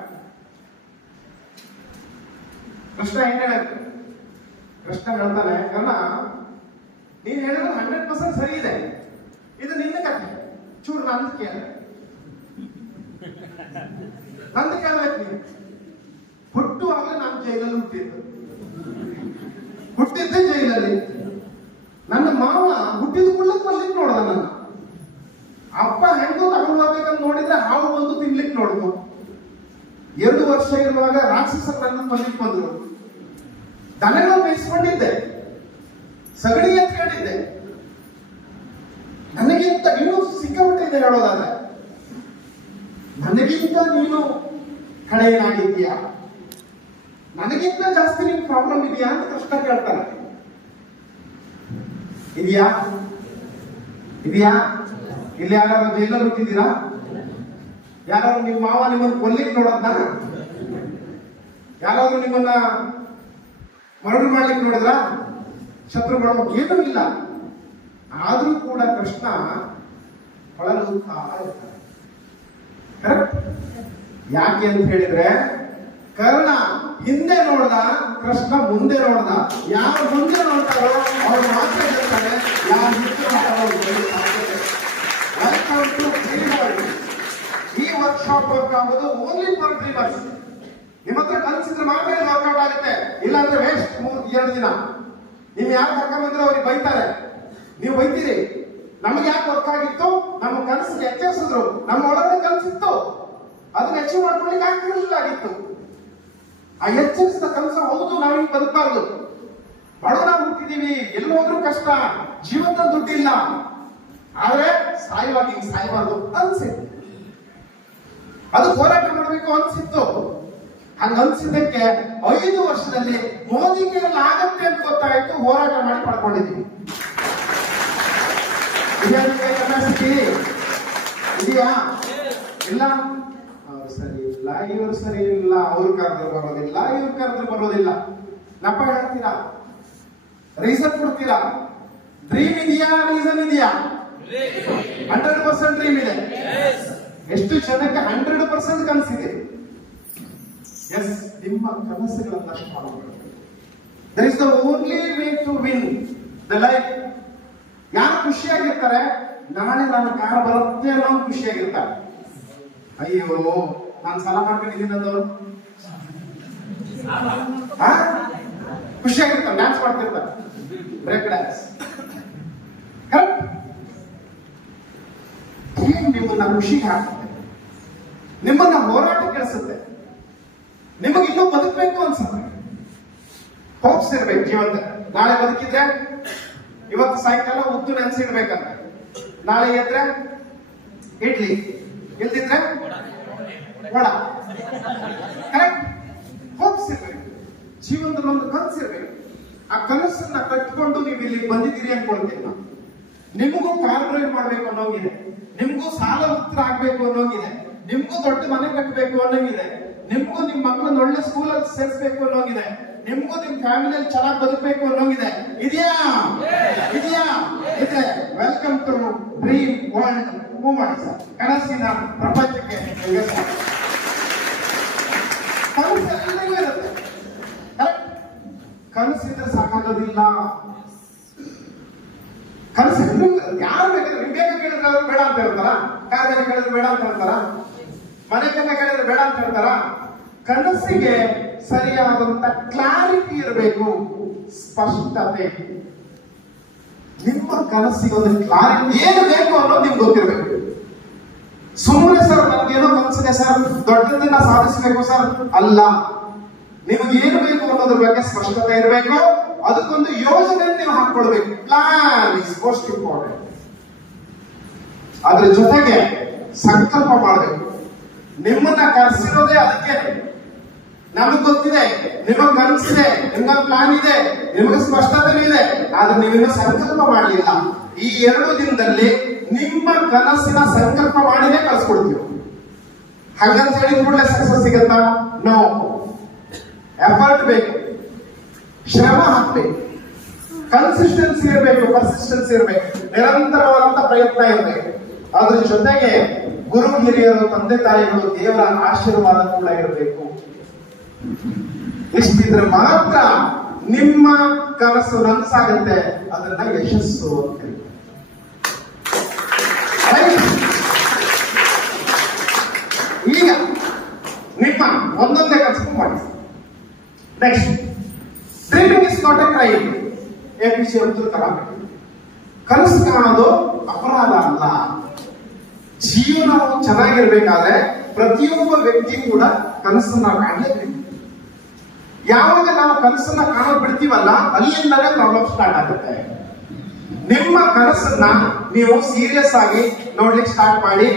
ಕೃಷ್ಣ ಏನ್ ಹೇಳಿರ್ಬೋದು? ಕೃಷ್ಣ ಹೇಳ್ತಾನೆ, ಕರ್ಣ ನೀನ್ ಹೇಳಿದ್ರೆ 100% ಸರಿ ಇದೆ, ಇದು ನಿನ್ನ ಕಥೆ. ಚೂರು ನಂದು ಕೇಳ್ಬೇಕು ನೀನು. ಹುಟ್ಟುವಾಗಲೇ ನಾನು ಜೈಲಲ್ಲಿ ಹುಟ್ಟಿದ್ದೆ ಜೈಲಲ್ಲಿ. ನನ್ನ ಮಾವ ಹುಟ್ಟಿದ ಕೂಡಲೇ ಕೊಲ್ಲಿಕ್ ನೋಡ್ದ ನನ್ನ. ಅಪ್ಪ ಹೆಂಗೋ ತಗೊಂಡ್ಬೇಕಂತ ನೋಡಿದ್ರೆ ಹಾವು ಬಂದು ತಿನ್ಲಿಕ್ಕೆ ನೋಡ್ದು. 2 ವರ್ಷ ಇರುವಾಗ ರಾಕ್ಷಸರು ನನ್ನ ಕೊಲ್ಲಿಕ್ ಬಂದ್ರು. ದನಗಳು ಮೇಯಿಸ್ಕೊಂಡಿದ್ದೆ, ಸಗಣಿ ಎತ್ಕೊಂಡಿದ್ದೆ. ನನಗಿಂತ ಇನ್ನೂ ಸಿಕ್ಕಾಬಿಟ್ಟಿದೆ ಹೇಳೋದಾದ್ರೆ, ನನಗಿಂತ ನೀನು ಕಡೆಯನಾಗಿದ್ದೀಯಾ, ನನಗಿಂತ ಜಾಸ್ತಿ ನಿನ್ ಪ್ರಾಬ್ಲಮ್ ಇದೆಯಾ ಅಂತ ಕೃಷ್ಣ ಕೇಳ್ತಾನೆ. ಇದೆಯಾ? ಇಲ್ಲಿ ಯಾರು ಜೈಲಲ್ಲಿ ಹುಟ್ಟಿದ್ದೀರಾ? ಯಾರು ನಿಮ್ಮ ಮಾವ ನಿಮ್ಮನ್ನು ಕೊಲ್ಲಿಕ್ ನೋಡೋದ್ನ? ಯಾರಾದ್ರೂ ನಿಮ್ಮನ್ನ ಮರಳು ಮಾಡ್ಲಿಕ್ಕೆ ನೋಡಿದ್ರ? ಶತ್ರುಗಳು ಏನೂ ಇಲ್ಲ. ಆದ್ರೂ ಕೂಡ ಕೃಷ್ಣ ಹೊಳಲುತ್ತಾ ಇರ್ತಾರೆ. ಕರೆಕ್ಟ್? ಯಾಕೆ ಅಂತ ಹೇಳಿದ್ರೆ ಕರ್ಣ ಹಿಂದೆ ನೋಡ್ದ, ಕೃಷ್ಣ ಮುಂದೆ ನೋಡ್ದ. ಯಾರು ಮುಂದೆ ನೋಡ್ತಾರೋ ಅವ್ರು ಮಾತ್ರ ಗೆಲ್ತಾರೆ, ಯಾರು ಹಿಂದೆ ನೋಡ್ತಾರೋ ಅವ್ರು ಗೆಲ್ಲಕ್ಕೆ ಸಾಧ್ಯತೆ ಇಲ್ಲ. Welcome to Dreamworld. ಈ ವರ್ಕ್ಶಾಪ್ ವರ್ಕ್ ಆಗೋದು ಓನ್ಲಿ ಫಾರ್ ಡ್ರೀಮರ್ಸ್. ನಿಮ್ಮ ಹತ್ರ ಕನ್ಸಿದ್ರೆ ಮಾತ್ರ ಇದು ವರ್ಕೌಟ್ ಆಗುತ್ತೆ, ಇಲ್ಲಾಂದ್ರೆ ವೇಸ್ಟ್ 2 ದಿನ. ನೀವು ಯಾರು ಕರ್ಕೊಂಡ್ಬಂದ್ರೆ ಅವ್ರಿಗೆ ಬೈತಾರೆ, ನೀವು ಬೈತೀರಿ. ನಮ್ಗೆ ಯಾಕೆ ವರ್ಕ್ ಆಗಿತ್ತು? ನಮ್ಮ ಕನಸಿಗೆ ಎಚ್ಚರಿಸಿದ್ರು, ನಮ್ಮ ಒಳಗಡೆ ಕನಸಿತ್ತು, ಅದನ್ನ ಅಚೀವ್ ಮಾಡ್ಕೊಳ್ಳಿಕ್ಕೆ ಆಗಿತ್ತು. ಆ ಎಚ್ಚರಿಸಿದ ಕನಸು ಹೌದು, ನಾವೀಗ ಬದುಕಬಾರ್ದು, ಬಡವರಾಗಿ ಹುಟ್ಟಿದೀವಿ, ಎಲ್ಲಿ ಹೋದ್ರೂ ಕಷ್ಟ, ಜೀವನದ ದುಡ್ಡಿಲ್ಲ, ಆದ್ರೆ ಸಾಯಬಾರ್ದು ಅನ್ಸಿತ್ತು. ಅದು ಹೋರಾಟ ಮಾಡಬೇಕು ಅನ್ಸಿತ್ತು. ಹಂಗ ಅನ್ಸಿದ್ದಕ್ಕೆ 5 ವರ್ಷದಲ್ಲಿ ಮೋದಿ ಕೈಯಲ್ಲಿ ಆಗತ್ತೆ ಅಂತ ಗೊತ್ತಾಯ್ತು, ಹೋರಾಟ ಮಾಡಿ ಪಡ್ಕೊಂಡಿದ್ದೀವಿ. ಕೆಪಾಸಿಟಿ ಇದೆಯಾ? ಇಲ್ಲ. ಅವ್ರು ಸರಿ ಇಲ್ಲ, ಇವ್ರು ಸರಿ ಇಲ್ಲ, ಅವ್ರು ಕರೆದ್ರು ಬರೋದಿಲ್ಲ, ಇವ್ರು ಕರೆದ್ರು ಬರೋದಿಲ್ಲ. ನಪ್ಪ ಹೇಳ್ತೀರಾ, ರೀಸನ್ ಕೊಡ್ತೀರಾ. ಡ್ರೀಮ್ ಇದೆಯಾ? ರೀಸನ್ ಇದೆಯಾ? 100% ಡ್ರೀಮ್ ಇದೆ. ಎಷ್ಟು ಜನಕ್ಕೆ 100% ಕನಸಿದೆ? ಎಸ್, ನಿಮ್ಮ ಕನಸುಗಳನ್ನ ಫಾಲೋ ಮಾಡಬೇಕು. That is the only way to win the life. ಯಾರು ಖುಷಿಯಾಗಿರ್ತಾರೆ? ನಾಳೆ ನನ್ನ ಕಾರ್ ಬರುತ್ತೆ ಅನ್ನೋ ಖುಷಿಯಾಗಿರ್ತಾರೆ. ಅಯ್ಯೋ, ನಾನು ಸಾಲ ಮಾಡ್ಕೊಂಡಿದ್ದೀನಿ ಅಂದವರು ಖುಷಿಯಾಗಿರ್ತಾರೆ, ಡ್ಯಾನ್ಸ್ ಮಾಡ್ತಿರ್ತಾರೆ, ಬ್ರೇಕ್ ಡ್ಯಾನ್ಸ್. ಕರೆಕ್ಟ್? ನಿಮ್ಮನ್ನ ಖುಷಿಗೆ ಹಾಕುತ್ತೆ, ನಿಮ್ಮನ್ನ ಹೋರಾಟ ಕೆಡಿಸುತ್ತೆ, ನಿಮಗೆ ಇನ್ನೂ ಬದುಕಬೇಕು ಅನ್ಸುತ್ತೆ. ಹೋಪ್ಸ್ ಇರ್ಬೇಕು ಜೀವನದ. ನಾಳೆ ಬದುಕಿದ್ರೆ ಇವತ್ತು ಸಾಯಂಕಾಲ ಉದ್ದು ನೆನೆಸಿಡ್ಬೇಕಂತ, ನಾಳೆ ಎದ್ರೆ ಇಡ್ಲಿ, ಇಲ್ದಿದ್ರೆ ವಡ. ಕರೆಕ್ಟ್? ಹೋಪ್ಸ್ ಇರ್ಬೇಕು ಜೀವನದಲ್ಲಿ, ಒಂದು ಕನಸು ಇರ್ಬೇಕು. ಆ ಕನಸನ್ನ ಕಟ್ಕೊಂಡು ನೀವು ಇಲ್ಲಿ ಬಂದಿದ್ದೀರಿ ಅನ್ಕೊಳ್ತೀನಿ ನಾನು. ನಿಮಗೂ ಕಾರ್ ಡ್ರೈವ್ ಮಾಡ್ಬೇಕು ಅನ್ನೋಂಗಿದೆ, ನಿಮ್ಗೂ ಸಾಲ ಮುಕ್ತ ಆಗ್ಬೇಕು ಅನ್ನೋಂಗಿದೆ, ನಿಮ್ಗೂ ದೊಡ್ಡ ಮನೆ ಕಟ್ಟಬೇಕು ಅನ್ನೋಂಗಿದೆ, ನಿಮ್ಗೂ ನಿಮ್ ಮಕ್ಕಳನ್ನ ಒಳ್ಳೆ ಸ್ಕೂಲಲ್ಲಿ ಸೇರಿಸಬೇಕು ಅನ್ನೋಂಗಿದೆ, ನಿಮ್ಗೂ ನಿಮ್ ಫ್ಯಾಮಿಲಿಯಲ್ಲಿ ಚೆನ್ನಾಗಿ ಬದುಕಬೇಕು ಅನ್ನೋಂಗಿದೆ. ಇದೆಯಾ? ಇದೆ. Welcome to dream world movement. ಕನಸಿನ ಪ್ರಪಂಚಕ್ಕೆ ಕನಸೆಲ್ಲವೂ ಇರುತ್ತೆ. ಕರೆಕ್ಟ್? ಕನಸಿದ್ರೆ ಸಾಕಾಗೋದಿಲ್ಲ. ಕನಸು ಯಾರು ಬೇಕಾದ್ರೆ, ನಿಮ್ ಬೇಗ ಕೇಳಿದ್ರೆ ಬೇಡ ಅಂತ ಹೇಳ್ತಾರ? ಕಾರ್ ಬೇಗ ಕೇಳಿದ್ರೆ ಬೇಡ ಅಂತ ಹೇಳ್ತಾರ? ಮನೆ ಬೇಗ ಕೇಳಿದ್ರೆ ಬೇಡ ಅಂತ ಹೇಳ್ತಾರ? ಕನಸಿಗೆ ಸರಿಯಾದಂತ ಕ್ಲಾರಿಟಿ ಇರಬೇಕು, ಸ್ಪಷ್ಟತೆ. ನಿಮ್ಮ ಕನಸಿಗೆ ಒಂದು ಕ್ಲಾರಿಟಿ ಏನು ಬೇಕು ಅನ್ನೋದು ನಿಮ್ಗೆ ಗೊತ್ತಿರಬೇಕು. ಸುಮ್ಮನೆ ಸರ್ ನನ್ಗೇನೋ ಕನಸಿದೆ ಸರ್, ದೊಡ್ಡದನ್ನ ಸಾಧಿಸಬೇಕು ಸರ್ ಅಲ್ಲ. ನಿಮಗೆ ಏನು ಬೇಕು ಅನ್ನೋದ್ರ ಬಗ್ಗೆ ಸ್ಪಷ್ಟತೆ ಇರಬೇಕು. ಅದಕ್ಕೊಂದು ಯೋಜನೆ ನೀವು ಹಾಕೊಳ್ಬೇಕು. Plan is most important. ಅದ್ರ ಜೊತೆಗೆ ಸಂಕಲ್ಪ ಮಾಡಬೇಕು. ನಿಮ್ಮನ್ನ ಕರೆಸಿರೋದೇ ಅದಕ್ಕೆ. ನಮಗ್ ಗೊತ್ತಿದೆ, ನಿಮಗ್ ಕನಸಿದೆ, ನಿಮ್ಗೊಂದು ಪ್ಲಾನ್ ಇದೆ, ನಿಮಗೆ ಸ್ಪಷ್ಟತೆ ಇದೆ, ಆದ್ರೆ ನೀವಿನ್ನೂ ಸಂಕಲ್ಪ ಮಾಡಲಿಲ್ಲ. ಈ 2 ದಿನದಲ್ಲಿ ನಿಮ್ಮ ಕನಸಿನ ಸಂಕಲ್ಪ ಮಾಡಿನೇ ಕಳ್ಸ್ಕೊಡ್ತೀವಿ. ಹಾಗಂತ ಹೇಳಿ ಕೂಡಲೇ ಸಕ್ಸಸ್ ಸಿಗತ್ತಾ? ನೋ. ಎಫರ್ಟ್ ಬೇಕು, ಶ್ರಮ ಹಾಕ್ಬೇಕು, ಕನ್ಸಿಸ್ಟೆನ್ಸಿ ಇರಬೇಕು, ಪರ್ಸಿಸ್ಟೆನ್ಸಿ ಇರಬೇಕು, ನಿರಂತರವಾದಂತ ಪ್ರಯತ್ನ ಇರಬೇಕು. ಅದ್ರ ಜೊತೆಗೆ ಗುರು ಹಿರಿಯರು, ತಂದೆ ತಾಯಿಗಳು, ದೇವರ ಆಶೀರ್ವಾದ ಕೂಡ ಇರಬೇಕು. ಇಷ್ಟಿದ್ರೆ ಮಾತ್ರ ನಿಮ್ಮ ಕನಸು ನನಸಾಗುತ್ತೆ. ಅದನ್ನ ಯಶಸ್ಸು ಅಂತ ಹೇಳಿ. ಈಗ ನಿಮ್ಮ ಒಂದೊಂದೇ ಕನಸು ಮಾಡಿ. Next, dreaming is not A crime. APC Abdul Kalam. ಕನಸು ಕಾಣೋದು ಅಪರಾಧ ಅಲ್ಲ. ಜೀವನ ಚೆನ್ನಾಗಿರ್ಬೇಕಾದ್ರೆ ಪ್ರತಿಯೊಬ್ಬ ವ್ಯಕ್ತಿ ಕೂಡ ಕನಸನ್ನ ಕಾಣಲೇಬೇಕು. ಯಾವಾಗ ನಾವು ಕನಸನ್ನ ಕಾಣೋದು ಬಿಡ್ತೀವಲ್ಲ, ಅಲ್ಲಿಂದಲೇ ಪ್ರಾಬ್ಲಮ್ ಸ್ಟಾರ್ಟ್ ಆಗುತ್ತೆ. ನಿಮ್ಮ ಕನಸನ್ನ ನೀವು ಸೀರಿಯಸ್ ಆಗಿ ನೋಡ್ಲಿಕ್ಕೆ ಸ್ಟಾರ್ಟ್ ಮಾಡಿ.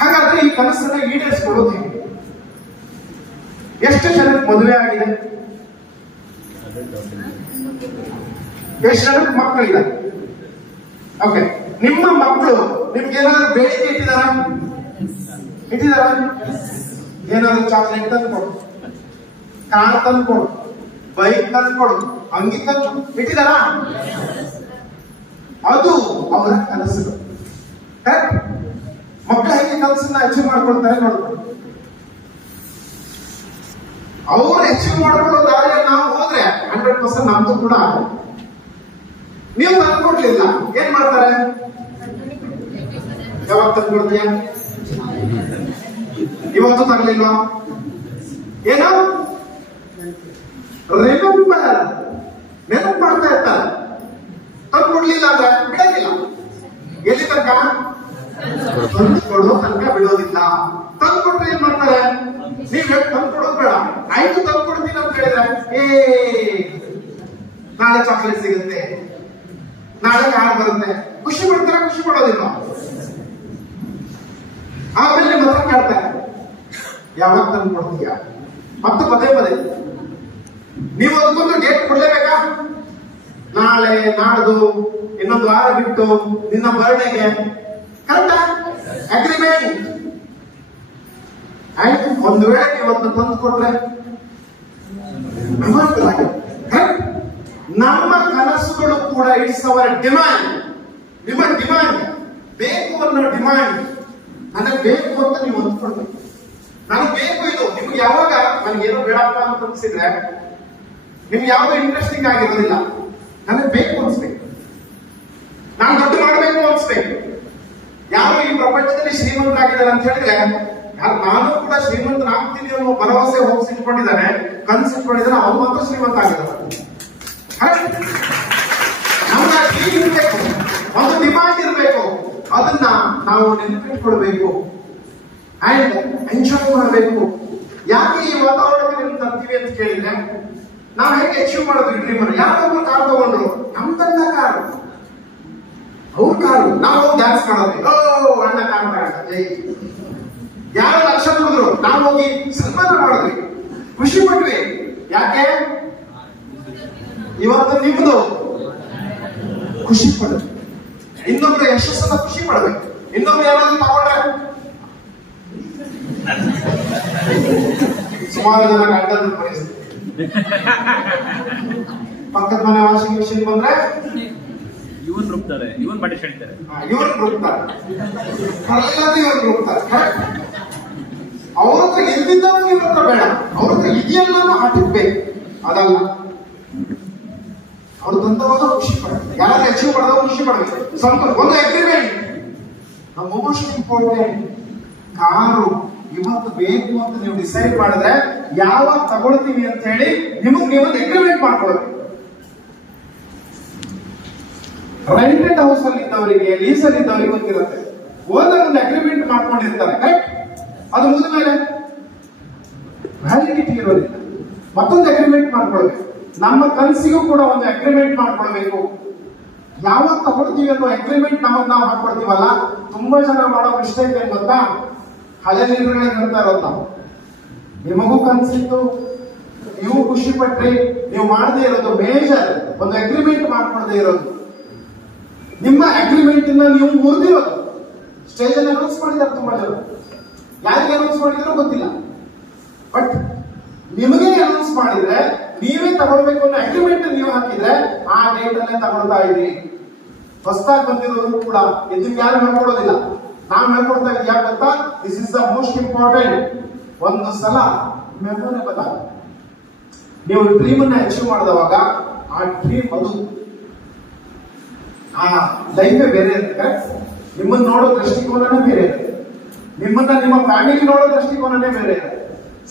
ಹಾಗಾದ್ರೆ ಈ ಕನಸನ್ನ ಈಡೇರಿಸ್ಕೊಳ್ಳೋದು ಹೇಗೆ? ಎಷ್ಟು ಜನಕ್ಕೆ ಮದುವೆ ಆಗಿದೆ? ಎಷ್ಟು ಜನಕ್ಕೆ ಮಕ್ಕಳಿದೆ? ಓಕೆ, ನಿಮ್ಮ ಮಕ್ಕಳು ನಿಮ್ಗೆ ಏನಾದ್ರು ಬೇಡಿಕೆ ಇಟ್ಟಿದಾರ? ಏನಾದ್ರು ಚಾಕ್ಲೇಟ್ ತಂದು ಕೊಡು, ಕಾರ್ ತಂದು ಕೊಡು, ಬೈಕ್ ತಂದು ಕೊಡು, ಅಂಗಿ ತಂದು ಇಟ್ಟಿದಾರ? ಅದು ಅವರ ಕನಸುಗಳು. ಕರೆಕ್ಟ್? ಮಕ್ಕಳು ಹೇಗೆ ಕನಸನ್ನ ಅಚೀವ್ ಮಾಡ್ಕೊಳ್ತಾರೆ ನೋಡ್ಬೋದು. ಅವ್ರು ಅಚೀವ್ ಮಾಡ್ಕೊಳ್ಳೋ ದಾರಿಯಲ್ಲಿ ನಾವು ಹೋದ್ರೆ 100% ನಮ್ದು ಕೂಡ ಆಗುತ್ತೆ. ನೀವು ತಂದ್ಕೊಡ್ಲಿಲ್ಲ ಏನ್ ಮಾಡ್ತಾರೆ? ಯಾವಾಗ ತಂದ್ಕೊಡ್ತೀಯ? ಇವತ್ತು ತರಲಿಲ್ವಾ? ಏನೋ ರಿಮೆಂಬರ್, ನೆನಪು ಮಾಡ್ತಾ ಇರ್ತಾರೆ. ತಂದ್ಕೊಡ್ಲಿಲ್ಲ ಅಂದ್ರೆ ಬಿಡೋದಿಲ್ಲ. ಎಲ್ಲಿ ತನಕ? ತಂದ್ಕೊಡೋ ತನಕ ಬಿಡೋದಿಲ್ಲ. ತಂದ್ಕೊಟ್ರೆ ಏನ್ ಮಾಡ್ತಾರೆ? ನೀವ್ ತಂದ್ಕೊಡೋದು ಬೇಡ, ಆಯ್ತು ತಂದ್ಕೊಡ್ತೀನಿ ಅಂತ ಹೇಳಿದ್ರೆ ನಾಳೆ ಚಾಕ್ಲೇಟ್ ಸಿಗುತ್ತೆ, ನಾಳೆ ಕಾರ್ ಬರುತ್ತೆ, ಖುಷಿ ಪಡ್ತಾರೆ. ಖುಷಿ ಪಡೋದಿಲ್ಲ. ಆಮೇಲೆ ನಿಮ್ಮ ಹತ್ರ ಕೇಳ್ತಾರೆ ಯಾವಾಗ ತಂದು ಕೊಡ್ತೀಯ? ಮತ್ತೆ ಪದೇ ನೀವು ಅದಕ್ಕೊಂದು ಡೇಟ್ ಕೊಡ್ಲೇಬೇಕಾ? ನಾಳೆ, ನಾಡ್ದು, ಇನ್ನೊಂದು ವಾರ ಬಿಟ್ಟು, ನಿನ್ನ ಬರ್ಡೇಗೆ. ಕರೆಕ್ಟಾ? ಅಗ್ರಿಮೆಂಟ್ ಆಯ್ತು. ಒಂದು ವೇಳೆ ಇವತ್ತು ತಂದು ಕೊಟ್ರೆ ನಮ್ಮ ಕನಸುಗಳು ಕೂಡ ಇಟ್ಸ್ ಅವರ್ ಡಿಮ್ಯಾಂಡ್. ನಿಮ್ಮ ಡಿಮ್ಯಾಂಡ್ ಬೇಕು ಅನ್ನೋ ಡಿಮ್ಯಾಂಡ್. ನನಗೆ ಬೇಕು ಅಂತ ನೀವು ಅಂದ್ಕೊಳ್ಬೇಕು. ನನಗೆ ಬೇಕು ಇದು. ನಿಮ್ಗೆ ಯಾವಾಗ ನನಗೇನೋ ಬೇಡಪ್ಪ ಅಂತ ಅನ್ಸಿದ್ರೆ ನಿಮ್ಗೆ ಯಾವಾಗ ಇಂಟ್ರೆಸ್ಟಿಂಗ್ ಆಗಿರೋದಿಲ್ಲ. ನನಗೆ ಬೇಕು ಅನ್ಸ್ಬೇಕು, ನಾನು ದೊಡ್ಡ ಮಾಡಬೇಕು ಅನ್ಸ್ಬೇಕು. ಯಾರು ಈ ಪ್ರಪಂಚದಲ್ಲಿ ಶ್ರೀಮಂತರಾಗಿದ್ದಾರೆ ಅಂತ ಹೇಳಿದ್ರೆ ನಾನು ಕೂಡ ಶ್ರೀಮಂತನಾಗ್ತೀನಿ ಅನ್ನೋ ಭರವಸೆ ಹೋಗಿಸಿಟ್ಕೊಂಡಿದ್ದಾನೆ, ಕನಸಿಟ್ಕೊಂಡಿದ್ದಾನೆ, ಅವನು ಮಾತ್ರ ಶ್ರೀಮಂತ ಆಗಿದ್ದಾನೆ. ನಮ್ಗೆ ಡ್ರೀಮ್ ಇರಬೇಕು, ಒಂದು ಡಿಮಾಂಡ್ ಇರಬೇಕು. ಅದನ್ನ ನಾವು ನೆನಪಿಟ್ಕೊಳ್ಬೇಕು ಅಂಡ್ ಎಂಜಾಯ್ ಮಾಡಬೇಕು. ಯಾಕೆ ಈ ವಾತಾವರಣದಲ್ಲಿ ತರ್ತೀವಿ ಅಂತ ಕೇಳಿದ್ರೆ ನಾವು ಹೇಗೆ ಅಚೀವ್ ಮಾಡೋದು ಈ ಡ್ರೀಮ್? ಯಾರೊಬ್ರು ಕಾರ್ ತಗೊಂಡ್ರು, ನಮ್ದಲ್ಲ ಕಾರು, ಅವ್ರ ಕಾರು, ನಾವು ಡ್ಯಾನ್ಸ್ ಮಾಡೋದು, ಅಣ್ಣ ಕಾರ್ ತಗೊಂಡ. ಯಾರು ಲಕ್ಷ ದುಡಿದ್ರು, ನಾವು ಹೋಗಿ ಸನ್ಮಾನ ಮಾಡಿದ್ವಿ, ಖುಷಿ ಪಟ್ವಿ. ಯಾಕೆ? ಇವತ್ತು ನಿಮ್ದು ಖುಷಿ ಪಡ್ಬೇಕು, ಇನ್ನೊಬ್ರು ಯಶಸ್ಸನ್ನ ಖುಷಿ ಪಡ್ಬೇಕು. ಇನ್ನೊಬ್ರು ಯಾರಾದ್ರೂ ತಗೊಂಡ್ರೆ ಸುಮಾರು ಜನ ಗಂಟಲು ಪರಿಸ್ಥಿತಿ. ಪಕ್ಕದ ಮನೆ ವಾಷಿಂಗ್ ಮಿಷಿನ್ ಬಂದ್ರೆ ಇವನ್ ರುಬ್ತಾರೆ, ಇವನ್ ಬಟ್ಟೆ ಹೇಳ್ತಾರೆ, ಇವ್ರು ರುಬ್ತಾರೆ, ಇವ್ರು ರುಬ್ತಾರೆ. ಅವ್ರ ಹತ್ರ ಎಲ್ಲಿದ್ದವನು ಇವ್ರ ಹತ್ರ ಬೇಡ, ಅವ್ರ ಹತ್ರ ಇದೆಯಲ್ಲ ಹಾಕಿರ್ಬೇಕು. ಅದಲ್ಲ, ಅವ್ರು ತಂದವಾಗ ಖುಷಿ ಪಡ್ಬೇಕು. ಯಾರು ಅಚೀವ್ ಮಾಡೋದು ಖುಷಿ ಪಡ್ಬೇಕು. ಸ್ವಲ್ಪ ಒಂದು ಅಗ್ರಿಮೆಂಟ್. ಮೋಸ್ಟ್ ಇಂಪಾರ್ಟೆಂಟ್, ಕಾರು ಇವತ್ತು ಬೇಕು ಅಂತ ನೀವು ಡಿಸೈಡ್ ಮಾಡಿದ್ರೆ ಯಾವಾಗ ತಗೊಳ್ತೀವಿ ಅಂತ ಹೇಳಿ ನಿಮಗೆ ಒಂದು ಅಗ್ರಿಮೆಂಟ್ ಮಾಡ್ಕೊಳ್ಬೇಕು. ರೆಂಟೆಡ್ ಹೌಸ್ ಅಲ್ಲಿ ಇದ್ದವರಿಗೆ, ಲೀಸ್ ಅಲ್ಲಿ ಇದ್ದವರಿಗೆ ಗೊತ್ತಿರುತ್ತೆ. ಓನರ್ ಒಂದು ಅಗ್ರಿಮೆಂಟ್ ಮಾಡ್ಕೊಂಡಿರ್ತಾರೆ, ಕರೆಕ್ಟ್? ಅದು ಮುಗಿದ ಮೇಲೆ ವ್ಯಾಲಿಡಿಟಿ ಇರೋದಿಲ್ಲ. ಮತ್ತೊಂದು ಅಗ್ರಿಮೆಂಟ್ ಮಾಡ್ಕೊಳ್ಬೇಕು. ನಮ್ಮ ಕನಸಿಗೂ ಕೂಡ ಒಂದು ಅಗ್ರಿಮೆಂಟ್ ಮಾಡ್ಕೊಳ್ಬೇಕು. ಯಾವಾಗ ತಗೊಳ್ತೀವಿ ಅನ್ನೋ ಅಗ್ರಿಮೆಂಟ್ ನಾವು ಹಾಕೊಳ್ತೀವಲ್ಲ, ತುಂಬಾ ಜನ ಮಾಡೋ ಮಿಸ್ಟೇಕ್ ಏನ್ ಗೊತ್ತಾ? ಹಳೆ ನಿರ್ಣಯ ಹೇಳ್ತಾ ಇರೋದು ನಾವು. ನಿಮಗೂ ಕನಸಿತ್ತು, ನೀವು ಖುಷಿ ಪಟ್ರಿ, ನೀವು ಮಾಡದೇ ಇರೋದು ಮೇಜರ್ ಒಂದು ಅಗ್ರಿಮೆಂಟ್ ಮಾಡ್ಕೊಳ್ದೇ ಇರೋದು. ನಿಮ್ಮ ಅಗ್ರಿಮೆಂಟ್ ಇಂದ ನೀವು ಮುರಿದಿರೋದು. ಸ್ಟೇಜ್ ಅಲ್ಲಿ ಅನೌನ್ಸ್ ಮಾಡಿದ್ದಾರೆ ತುಂಬಾ ಜನ, ಯಾರಿಗೆ ಅನೌನ್ಸ್ ಮಾಡಿದ್ರು ಗೊತ್ತಿಲ್ಲ. ಬಟ್ ನಿಮಗೆ ಅನೌನ್ಸ್ ಮಾಡಿದ್ರೆ ನೀವೇ ತಗೊಳ್ಬೇಕು ಅನ್ನೋ ಅಗ್ರಿಮೆಂಟ್ ನೀವು ಹಾಕಿದ್ರೆ ಆ ಡೇಟ್ ಅಲ್ಲೇ ತಗೊಳ್ತಾ ಇದ್ರಿ. ಹೊಸದಾಗಿ ಬಂದಿರೋದು ಕೂಡ ಇದಕ್ಕೆ ಯಾರು ಹೇಳ್ಕೊಡೋದಿಲ್ಲ, ನಾವು ಹೇಳ್ಕೊಡ್ತಾ ಇದ್ದೀವಿ. ಯಾಕೆ ಗೊತ್ತಾ? This is the most important. ಒಂದು ಸಲ ಮೆಮೊರೇಬಲ್ ಆಗ ನೀವು ಡ್ರೀಮ್ ಅನ್ನ ಅಚೀವ್ ಮಾಡಿದವಾಗ ಆ ಡ್ರೀಮ್ ಅದು ಆ ಲೈಫೇ ಬೇರೆ ಇರುತ್ತೆ. ನಿಮ್ಮನ್ನ ನೋಡೋ ದೃಷ್ಟಿಕೋನನೇ ಬೇರೆ ಇರುತ್ತೆ. ನಿಮ್ಮನ್ನ ನಿಮ್ಮ ಫ್ಯಾಮಿಲಿ ನೋಡೋ ದೃಷ್ಟಿಕೋನನೇ ಬೇರೆ ಇರುತ್ತೆ.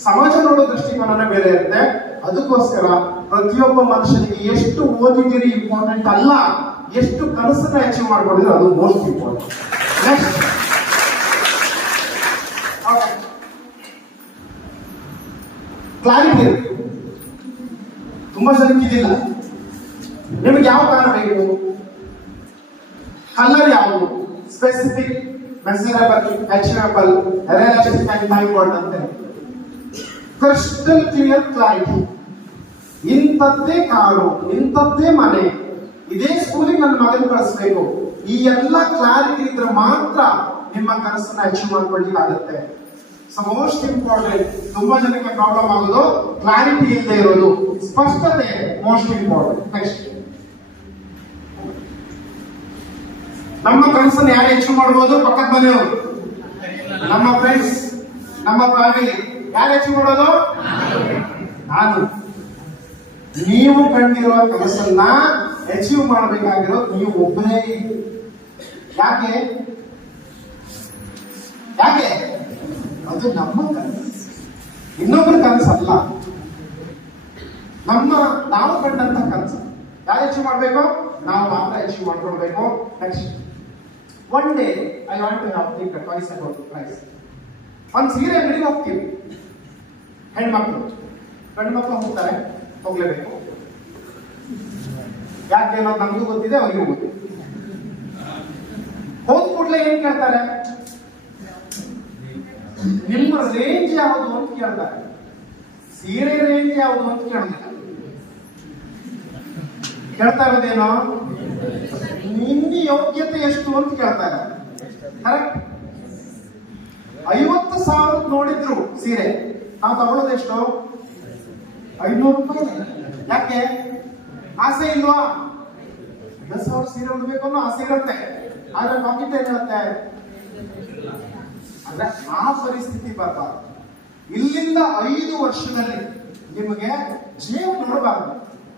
ಸಮಾಜ ನೋಡೋ ದೃಷ್ಟಿಕೋನನೇ ಬೇರೆ ಇರುತ್ತೆ. ಅದಕ್ಕೋಸ್ಕರ ಪ್ರತಿಯೊಬ್ಬ ಮನುಷ್ಯನಿಗೆ ಎಷ್ಟು ಓದಿದ್ದೀರಿ ಇಂಪಾರ್ಟೆಂಟ್ ಅಲ್ಲ, ಎಷ್ಟು ಕನಸನ್ನ ಅಚೀವ್ ಮಾಡ್ಕೊಂಡಿದ್ರೆ ಅದು ಮೋಸ್ಟ್ ಇಂಪಾರ್ಟೆಂಟ್. ನೆಕ್ಸ್ಟ್, ಕ್ಲಾರಿಟಿ ಇರುತ್ತೆ. ತುಂಬಾ ಜನಕ್ಕೆ ಇದಿಲ್ಲ. ನಿಮಗೆ ಯಾವ ಕಾರಣ ಬೇಕು? ಕಲರ್ ಯಾವುದು? Specific, measurable, achievable, realistic and time bound ಅಂತ. Crystal clear clarity. ಇಂಥದ್ದೇ ಕಾರು, ಇಂಥದ್ದೇ ಮನೆ, ಇದೇ ಸ್ಕೂಲಿಗೆ ನನ್ನ ಮಗನ ಕಳಿಸ್ಬೇಕು. ಈ ಎಲ್ಲ ಕ್ಲಾರಿಟಿ ಇದ್ರೆ ಮಾತ್ರ ನಿಮ್ಮ ಕನಸನ್ನ ಅಚೀವ್ ಮಾಡ್ಕೊಳ್ಳಿಕ್ಕೆ ಆಗುತ್ತೆ. So most important. ತುಂಬಾ ಜನಕ್ಕೆ ಪ್ರಾಬ್ಲಮ್ ಆಗೋದು ಕ್ಲಾರಿಟಿ ಇಲ್ಲದೆ ಇರೋದು. ಸ್ಪಷ್ಟತೆ ಮೋಸ್ಟ್ ಇಂಪಾರ್ಟೆಂಟ್. ನೆಕ್ಸ್ಟ್, ನಮ್ಮ ಕನಸನ್ನು ಯಾರು ಅಚೀವ್ ಮಾಡ್ಬೋದು? ಪಕ್ಕದ ಮನೆಯವರು, ನಮ್ಮ ಫ್ರೆಂಡ್ಸ್, ನಮ್ಮ ಫ್ಯಾಮಿಲಿ. ಯಾರು ಅಚೀವ್ ಮಾಡೋದು? ನಾನು. ನೀವು ಕಂಡಿರುವ ಕನಸನ್ನ ಅಚೀವ್ ಮಾಡಬೇಕಾಗಿರೋದು ನೀವು ಒಬ್ಬರೇ. ಯಾಕೆ? ಯಾಕೆ? ಅದು ನಮ್ಮ ಕನಸು, ಇನ್ನೊಬ್ಬರ ಕನಸಲ್ಲ. ನಾವು ಕಂಡಂತ ಕನಸು ಯಾರು ಅಚೀವ್ ಮಾಡ್ಬೇಕು? ನಾವು ಮಾತ್ರ ಅಚೀವ್ ಮಾಡ್ಕೊಳ್ಬೇಕು. Next, one day I want to have think twice about the price. ಒಂದು ಸೀರೆ ಅಂಗಡಿಗೆ ಹೋಗ್ತೀವಿ, ಹೆಣ್ಮಕ್ಳು. ಗಂಡು ಮಕ್ಕಳು ಹೋಗ್ತಾರೆ, ಹೋಗ್ಲೇಬೇಕು. ಯಾಕೆ ಅನ್ನೋದು ನಮಗೂ ಗೊತ್ತಿದೆ, ಅವರಿಗೂ ಗೊತ್ತಿದೆ. ಹೋದ ಕೂಡಲೇ ಏನ್ ಕೇಳ್ತಾರೆ? ನಿಮ್ಮ ರೇಂಜ್ ಯಾವುದು ಅಂತ ಕೇಳ್ತಾರೆ. ಸೀರೆ ರೇಂಜ್ ಯಾವುದು ಅಂತ ಕೇಳೋದಿಲ್ಲ. ಕೇಳ್ತಾ ಇರೋದೇನೋ ನಿನ್ನ ಯೋಗ್ಯತೆ ಎಷ್ಟು ಅಂತ ಕೇಳ್ತಾರೆ. ಕರೆಕ್ಟ್? 50,000 ನೋಡಿದ್ರು ಸೀರೆ, ನಾವು ತಗೊಳ್ಳೋದು ಎಷ್ಟು? 500 ರೂಪಾಯಿ. ಯಾಕೆ? ಆಸೆ ಇಲ್ವಾ? 10,000 ಸೀರೆ ಉಡ್ಬೇಕು ಅನ್ನೋ ಆಸೆ ಇರುತ್ತೆ, ಆದ್ರೆ ಪಾಕೆಟ್ ಏನ್ ಹೇಳುತ್ತೆ? ಅಂದ್ರೆ ಆ ಪರಿಸ್ಥಿತಿ ಬರಬಾರ್ದು. ಇಲ್ಲಿಂದ 5 ವರ್ಷದಲ್ಲಿ ನಿಮಗೆ ಜೇಬ್ ನೋಡಬಾರ್ದು,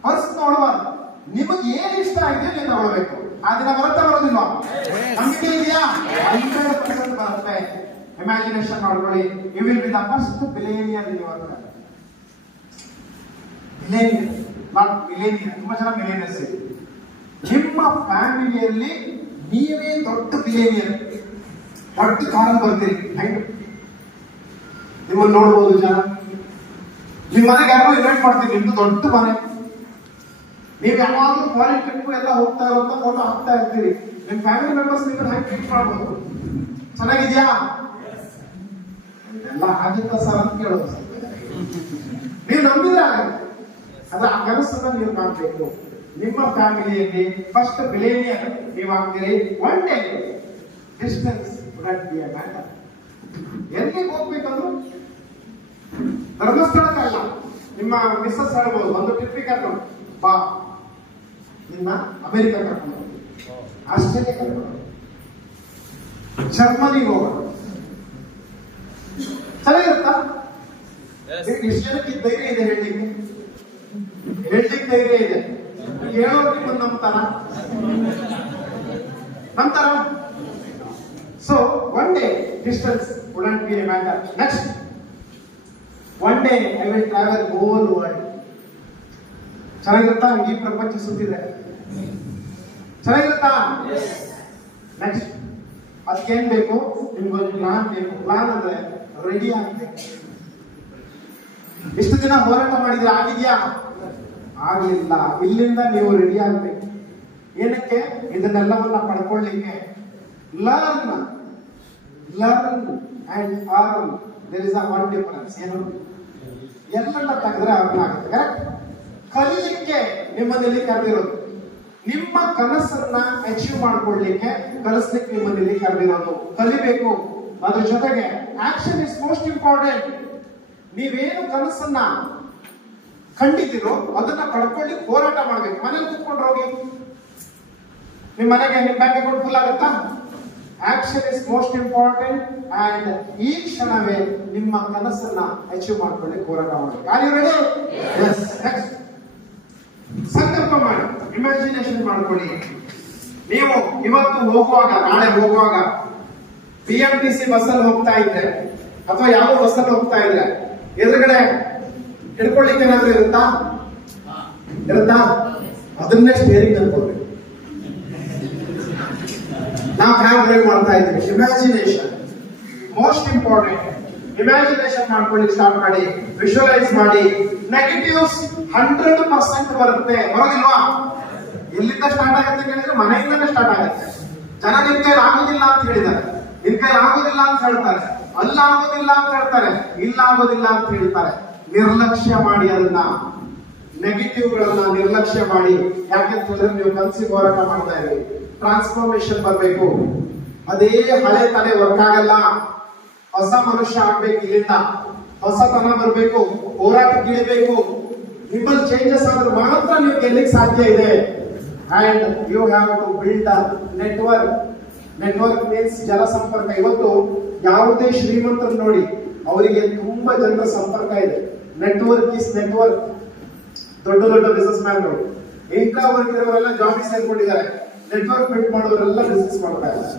ಪರ್ಸ್ ನೋಡಬಾರ್ದು. ನಿಮಗೆ ಏನ್ ಇಷ್ಟ ಆಗಿದೆ ನೀವು ತಗೊಳ್ಬೇಕು. ಆ ದಿನ ಬರುತ್ತಾ ಬರೋದಿಲ್ವಾ? ನಂಬಿಕೆ ಇದೆಯಾ? 100% ಬರುತ್ತೆ. ಇಮ್ಯಾಜಿನೇಷನ್ ಮಾಡ್ಕೊಳ್ಳಿ. You will be the first billionaire in your life. Billionaire, not millionaire. ತುಂಬಾ ಜನ ಮಿಲೇನಿಯರ್ಸ್ ಇದೆ. ನಿಮ್ಮ ಫ್ಯಾಮಿಲಿಯಲ್ಲಿ ನೀವೇ ದೊಡ್ಡ ಬಿಲಿಯನಿಯರ್. ದೊಡ್ಡ ಕಾರಣ ಬರ್ತೀರಿ. ನಿಮ್ಮನ್ನು ನೋಡ್ಬೋದು ಜನ. ನಿಮ್ಮ ಮನೆಗೆ ಯಾರು ಇನ್ವೈಟ್ ಮಾಡ್ತೀರಿ, ನಿಮ್ದು ದೊಡ್ಡ ಮನೆ. ನೀವು ಯಾವಾಗಲೂ ಫಾರಿನ್ ಟ್ರಿಪ್ ಎಲ್ಲ ಹೋಗ್ತಾ ಇರುವಂತ ಫೋಟೋ ಹಾಕ್ತಾ ಇರ್ತೀರಿ. ನಿಮ್ ಫ್ಯಾಮಿಲಿ ಮೆಂಬರ್ಸ್ ನಿಮ್ಮನ್ನ ಹ್ಯಾಂಗ್ ಟ್ರೀಟ್ ಮಾಡ್ಬೋದು? ಚೆನ್ನಾಗಿದ್ಯಾ? ಎಲ್ಲ ಆಗುತ್ತಾ ಸರ್ ಅಂತ ಕೇಳೋದು. ನೀವು ನಂಬಿದ್ರೆ ಆಗುತ್ತೆ. ಅದ್ರ ಆ ಕನಸನ್ನ ನೀವು ಕಾಣಬೇಕು. ನಿಮ್ಮ ಫ್ಯಾಮಿಲಿಯಲ್ಲಿ ಫಸ್ಟ್ ಬಿಲಿಯನಿಯರ್ ನೀವು ಆಗ್ತೀರಿ. One day distance would be a matter. ಎಲ್ಲಿಗೆ ಹೋಗ್ಬೇಕಂದ್ರು ಧರ್ಮಸ್ಥಳಕ್ಕಲ್ಲ, ನಿಮ್ಮ ಮಿಸ್ಸಸ್ ಹೇಳ್ಬೋದು, ಒಂದು ಟ್ರಿಪ್ಪಿಗೆ ಕರ್ಕೊಂಡು ಬಾ, ನಿನ್ನ ಅಮೆರಿಕ ಕರ್ಕೊಂಡು, ಆಸ್ಟ್ರೇಲಿಯಾ ಕರ್ಕೊಂಡು, ಜರ್ಮನಿಗೆ ಹೋಗೋಣ. ಚೆನ್ನಾಗಿರುತ್ತಾ? ಎಷ್ಟು ಜನಕ್ಕೆ ಧೈರ್ಯ ಇದೆ ಹೇಳಲಿಕ್ಕೆ? ಹೇಳಲಿಕ್ಕೆ ಧೈರ್ಯ ಇದೆ. ಹೇಳೋರು ನಿಮ್ಮನ್ನು ನಂಬ್ತಾರ? So one day distance wouldn't be a matter. Next, one day I will travel whole world. ಚೆನ್ನಾಗಿರುತ್ತಾ? ಈ ಪ್ರಪಂಚ ಸುತ್ತಿದ್ರೆ ಚೆನ್ನಾಗಿರುತ್ತಾ? ನೆಕ್ಸ್ಟ್, ಅದಕ್ಕೇನ್ ಬೇಕು? ನಿಮ್ಗೊಂದು ಪ್ಲಾನ್ ಬೇಕು. ಪ್ಲಾನ್ ಅಂದ್ರೆ ರೆಡಿ ಆಗ್ಬೇಕು. ಇಷ್ಟು ದಿನ ಹೋರಾಟ ಮಾಡಿದ್ರೆ ಆಗಿದ್ಯಾ? ಆಗ್ಲಿಲ್ಲ. ಇಲ್ಲಿಂದ ನೀವು ರೆಡಿ ಆಗ್ಬೇಕು. ಏನಕ್ಕೆ? ಇದನ್ನೆಲ್ಲವನ್ನ ಪಡ್ಕೊಳ್ಳಿಕ್ಕೆ. Learn and earn. There is a one difference. ಏನು? ಎಲ್ಲನ್ನ ತೆಗೆದ್ರೆ ಅರ್ನ್ ಆಗುತ್ತೆ. ಕರೆಕ್ಟ್? ಕಲಿಲಿಕ್ಕೆ ನಿಮ್ಮಲ್ಲಿ ಕರೆದಿರೋದು. ನಿಮ್ಮ ಕನಸನ್ನ ಅಚೀವ್ ಮಾಡ್ಕೊಳ್ಳಿಕ್ಕೆ ಕಲಿಸ್ಲಿಕ್ಕೆ ನಿಮ್ಮಲ್ಲಿ ಕರೆದಿರೋದು. ಕಲಿಬೇಕು. ಅದ್ರ ಜೊತೆಗೆ ಆಕ್ಷನ್ ಇಸ್ ಮೋಸ್ಟ್ ಇಂಪಾರ್ಟೆಂಟ್. ನೀವೇನು ಕನಸನ್ನ ಖಂಡಿತಿರೋ ಅದನ್ನ ಪಡ್ಕೊಳ್ಳಿಕ್ಕೆ ಹೋರಾಟ ಮಾಡ್ಬೇಕು. ಮನೇಲಿ ಕೂತ್ಕೊಂಡು ಹೋಗಿ ನಿಮ್ಮ ಮನೆಗೆ ನಿಮ್ಮ ಬ್ಯಾಂಕ್ ಅಕೌಂಟ್ ಫುಲ್ ಆಗುತ್ತಾ? Action is most important. And ಈ ಕ್ಷಣವೇ ನಿಮ್ಮ ಕನಸನ್ನ ಅಚೀವ್ ಮಾಡ್ಕೊಳ್ಳಿಕ್ಕೆ ಹೋರಾಟ ಮಾಡಬೇಕು. Are you ready? Yes. Next, ಸಂಕಲ್ಪ ಮಾಡಿ, ಇಮ್ಯಾಜಿನೇಷನ್ ಮಾಡ್ಕೊಳ್ಳಿ. ನೀವು ಇವತ್ತು ಹೋಗುವಾಗ, ನಾಳೆ ಹೋಗುವಾಗ BMTC ಬಸ್ಸಲ್ಲಿ ಹೋಗ್ತಾ ಇದ್ರೆ ಅಥವಾ ಯಾವ ಬಸ್ಸಲ್ಲಿ ಹೋಗ್ತಾ ಇದ್ರೆ ಎದುರುಗಡೆ ಹಿಡ್ಕೊಳ್ಳಿಕ್ಕೆ ಏನಾದ್ರೂ ಇರುತ್ತಾ? ಅದನ್ನೇ ಸ್ಟೇರಿಂಗ್ ಅನ್ಕೋಬೇಕು. ನಾವು ಹ್ಯಾಂಗ್ ಡ್ರೈವ್ ಮಾಡ್ತಾ ಇದ್ದೀವಿ. Imagination most important. ಇಮ್ಯಾಜಿನೇಷನ್ ಮಾಡ್ಕೊಳ್ಳಿಕ್ಕೆ ಸ್ಟಾರ್ಟ್ ಮಾಡಿ, ವಿಜುವಲೈಸ್ ಮಾಡಿ. ನೆಗೆಟಿವ್ಸ್ 100% ಬರುತ್ತೆ. ಬರೋದಿಲ್ವಾ? ಎಲ್ಲಿಂದ ಸ್ಟಾರ್ಟ್ ಆಗುತ್ತೆ ಕೇಳಿದ್ರೆ ಮನೆಯಿಂದನೇ ಸ್ಟಾರ್ಟ್ ಆಗುತ್ತೆ. ಜನ ನಿನ್ ಕೈ ಆಗೋದಿಲ್ಲ ಅಂತ ಹೇಳಿದ್ದಾರೆ, ನಿನ್ ಕೈ ಆಗೋದಿಲ್ಲ ಅಂತ ಹೇಳ್ತಾರೆ, ಅಲ್ಲಾಗೋದಿಲ್ಲ ಅಂತ ಹೇಳ್ತಾರೆ, ಇಲ್ಲ ಆಗೋದಿಲ್ಲ ಅಂತ ಹೇಳ್ತಾರೆ. ನಿರ್ಲಕ್ಷ್ಯ ಮಾಡಿ. ಅದನ್ನ ನೆಗೆಟಿವ್ಗಳನ್ನ ನಿರ್ಲಕ್ಷ್ಯ ಮಾಡಿ. ಯಾಕೆಂತ ಹೇಳಿದ್ರೆ ನೀವು ಕನಸಿಗೆ ಹೋರಾಟ ಮಾಡ್ತಾ ಇದ್ದೀವಿ. ಟ್ರಾನ್ಸ್ಫಾರ್ಮೇಶನ್ ಬರಬೇಕು. ಅದೇ ಹಳೆ ತಲೆ ವರ್ಕ್ ಆಗಲ್ಲ. ಹೊಸ ಮನುಷ್ಯ ಆಗ್ಬೇಕು. ಇಲ್ಲಿಂದ ಹೊಸತನ ಬರಬೇಕು. ಹೋರಾಟಕ್ಕೆ ಇಳಿಬೇಕು. ನಿಮ್ಮಲ್ಲಿ ಚೇಂಜಸ್ ಆದ್ರೆ ಮಾತ್ರ ನೀವು ಗೆಲ್ಲಿಕ್ಕೆ ಸಾಧ್ಯ ಇದೆ. And you have to build a network network means ಜನಸಂಪರ್ಕ. ಇವತ್ತು ಯಾವುದೇ ಶ್ರೀಮಂತರು ನೋಡಿ ಅವರಿಗೆ ತುಂಬಾ ಜನರ ಸಂಪರ್ಕ ಇದೆ. Network is network. ದೊಡ್ಡ ದೊಡ್ಡ ಬಿಸಿನೆಸ್ ಮ್ಯಾನ್ಗಳು, ಇಂಟ್ರಾವರ್ಕ್ ಇರೋರೆಲ್ಲ ಜಾಬ್ ಸೇರ್ಕೊಂಡಿದ್ದಾರೆ, ನೆಟ್ವರ್ಕ್ ಬಿಲ್ಡ್ ಮಾಡೋರೆಲ್ಲ ಬಿಸ್ನೆಸ್ ಮಾಡ್ತಾ ಇದ್ದಾರೆ.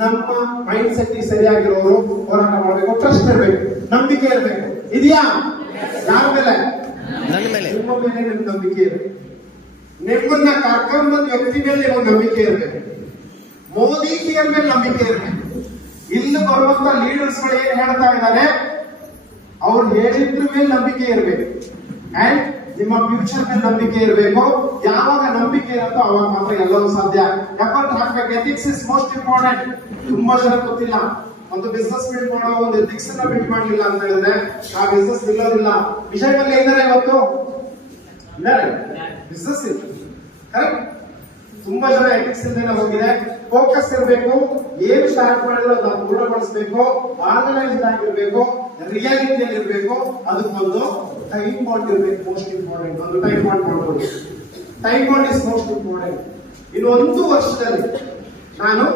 ನಮ್ಮ ಮೈಂಡ್ ಸೆಟ್ ಸರಿಯಾಗಿರೋರು ಹೋರಾಟ ಮಾಡಬೇಕು, ಟ್ರಸ್ಟ್ ಇರಬೇಕು, ನಂಬಿಕೆ ಇರಬೇಕು. ಇದೆಯಾ? ಯಾರ ಮೇಲೆ? ನನ್ನ ಮೇಲೆ. ನಿಮ್ಮ ಮೇಲೆ ನಿಮ್ ನಂಬಿಕೆ ಇರಬೇಕು. ನಿಮ್ಮನ್ನ ಕರ್ಕೊಂಡ್ ಬಂದ ವ್ಯಕ್ತಿ ಮೇಲೆ ನಿಮ್ಮ ನಂಬಿಕೆ ಇರಬೇಕು. ಮೋದಿಜಿಯ ಮೇಲೆ ನಂಬಿಕೆ ಇರಬೇಕು. ಇಲ್ಲಿ ಬರುವಂತ ಲೀಡರ್ಸ್ ಗಳು ಏನ್ ಹೇಳ್ತಾ ಇದ್ದಾರೆ ಅವ್ರು ಹೇಳಿದ್ರ ಮೇಲೆ ನಂಬಿಕೆ ಇರಬೇಕು. ಅಂಡ್ ನಿಮ್ಮ ಫ್ಯೂಚರ್ ಮೇಲೆ ನಂಬಿಕೆ ಇರಬೇಕು. ಯಾವಾಗ ನಂಬಿಕೆ ಇರುತ್ತೋ ಅವಾಗ ಮಾತ್ರ ಎಲ್ಲವೂ ಸಾಧ್ಯ. ಎಫರ್ಟ್ ಹಾಕ್ಬೇಕು. Ethics is most important. ತುಂಬಾ ಜನ ಗೊತ್ತಿಲ್ಲ. ಒಂದು ಬಿಸ್ನೆಸ್ ಬಿಲ್ಡ್ ಮಾಡೋ ಒಂದು ಎಥಿಕ್ಸ್ ಅನ್ನ ಬಿಲ್ಡ್ ಮಾಡಲಿಲ್ಲ ಅಂತ ಹೇಳಿದ್ರೆ ಆ ಬಿಸ್ನೆಸ್ ನಿಲ್ಲೋದಿಲ್ಲ. ವಿಷಯದಲ್ಲಿ ಇದ್ದಾರೆ ಇವತ್ತು ಬಿಸ್ನೆಸ್ ಇಲ್ಲ. ಕರೆಕ್ಟ್. ತುಂಬಾ ಜನ ಎಥಿಕ್ಸ್ ಇಂದ ಹೋಗಿದೆ. ಫೋಕಸ್ ಇರಬೇಕು. ಏನು ಸ್ಟಾರ್ಟ್ ಮಾಡಿದ್ರು ಅದನ್ನ ಪೂರ್ಣಗೊಳಿಸಬೇಕು. ಆರ್ಗನೈಸ್ಡ್ ಆಗಿರ್ಬೇಕು, ರಿಯಾಲಿಟಿಯಲ್ಲಿ ಇರಬೇಕು. ಅದಕ್ಕೊಂದು ಟೈಮ್ ಬಾಂಡ್ ಇರಬೇಕು. Most important. ಒಂದು ಟೈಮ್ ಬಾಂಡ್ ಮಾಡ್ಬೋದು. Time bond is most important. ಇನ್ನು 1 ವರ್ಷದಲ್ಲಿ ನಾನು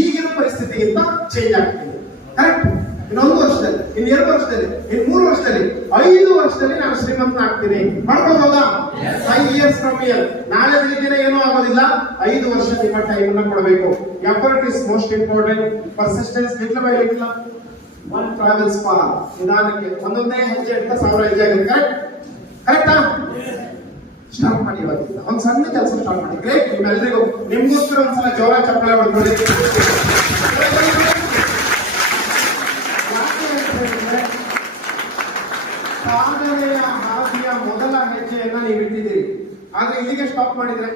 ಈಗಿನ ಪರಿಸ್ಥಿತಿಗಿಂತ ಚೇಂಜ್ ಆಗ್ತೀನಿ. ಕರೆಕ್ಟ್. ಇನ್ನು 1 ವರ್ಷದಲ್ಲಿ, ಇನ್ನು 2 ವರ್ಷದಲ್ಲಿ, ಇನ್ನು 3 ವರ್ಷದಲ್ಲಿ, 5 ವರ್ಷದಲ್ಲಿ ನಾನು ಶ್ರೀಮಂತ ಆಗ್ತೀನಿ. ಮಾಡ್ಕೋಬಹುದಾ? 5 years from here. ನಾಳೆ ಬೆಳಿಗ್ಗೆ ಏನೂ ಆಗೋದಿಲ್ಲ. 5 ವರ್ಷ ನಿಮ್ಮ ಟೈಮ್ ಅನ್ನ ಕೊಡಬೇಕು. Effort is most important. Persistence little by little one travels for. ನಿಧಾನಕ್ಕೆ ಒಂದೊಂದೇ ಹೆಜ್ಜೆ ಅಂತ 1000 ಹೆಜ್ಜೆ ಆಗುತ್ತೆ. ಕರೆಕ್ಟ್. ಕರೆಕ್ಟಾ? ಸ್ಟಾರ್ಟ್ ಮಾಡಿ. ಇವತ್ತಿಂದ ಒಂದು ಸಣ್ಣ ಕೆಲಸ ಸ್ಟಾರ್ಟ್ ಮಾಡಿ. ಗ್ರೇಟ್. ನಿಮ್ಮೆಲ್ಲರಿಗೂ ನಿಮ್ಗೋಸ್ಕರ ಒಂದ್ಸಲ ಜೋರ ಚಪ್ಪಳೆ ಹೊಡೆದ್ಕೊಳ್ಳಿ. ಸಾಧನೆಯ ಹಾದಿಯ ಮೊದಲ ಹೆಜ್ಜೆಯನ್ನ ನೀವು ಇಟ್ಟಿದ್ದೀರಿ. ಆದ್ರೆ ಇಲ್ಲಿಗೆ ಸ್ಟಾಪ್ ಮಾಡಿದ್ರೆ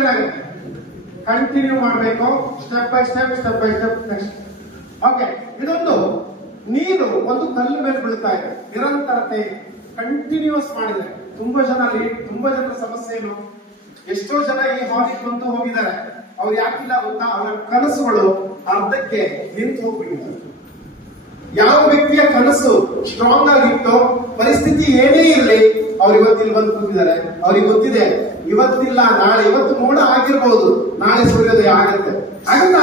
ಏನಾಗುತ್ತೆ? ಕಂಟಿನ್ಯೂ ಮಾಡಬೇಕು. Step by step, step by step. Next. Okay. ಇದೊಂದು ನೀರು ಒಂದು ಕಲ್ಲು ಮೇಲೆ ಬೀಳ್ತಾ ಇದೆ. ನಿರಂತರತೆ ಕಂಟಿನ್ಯೂಸ್ ಮಾಡಿದ್ರೆ ತುಂಬಾ ಜನರ ಸಮಸ್ಯೆ ಏನು? ಎಷ್ಟೋ ಜನ ಈ ಹಾಲಿಗೆ ಬಂದು ಹೋಗಿದ್ದಾರೆ. ಅವ್ರು ಯಾಕಿಲ್ಲ ಗೊತ್ತಾ? ಅವರ ಕನಸುಗಳು ಅರ್ಧಕ್ಕೆ ನಿಂತು ಹೋಗ್ಬಿಟ್ಟಿದ್ದಾರೆ. ಯಾವ ವ್ಯಕ್ತಿಯ ಕನಸು ಸ್ಟ್ರಾಂಗ್ ಆಗಿತ್ತು, ಪರಿಸ್ಥಿತಿ ಏನೇ ಇರಲಿ, ಅವ್ರು ಇವತ್ತಿಲ್ಲಿ ಬಂದು ಕೂತಿದ್ದಾರೆ. ಅವ್ರಿಗೆ ಗೊತ್ತಿದೆ ಇವತ್ತಿಲ್ಲ ನಾಳೆ, ಇವತ್ತು ಮೋಡ ಆಗಿರ್ಬಹುದು, ನಾಳೆ ಸೂರ್ಯೋದಯ ಆಗುತ್ತೆ. ಆಗೋದಿಲ್ಲ.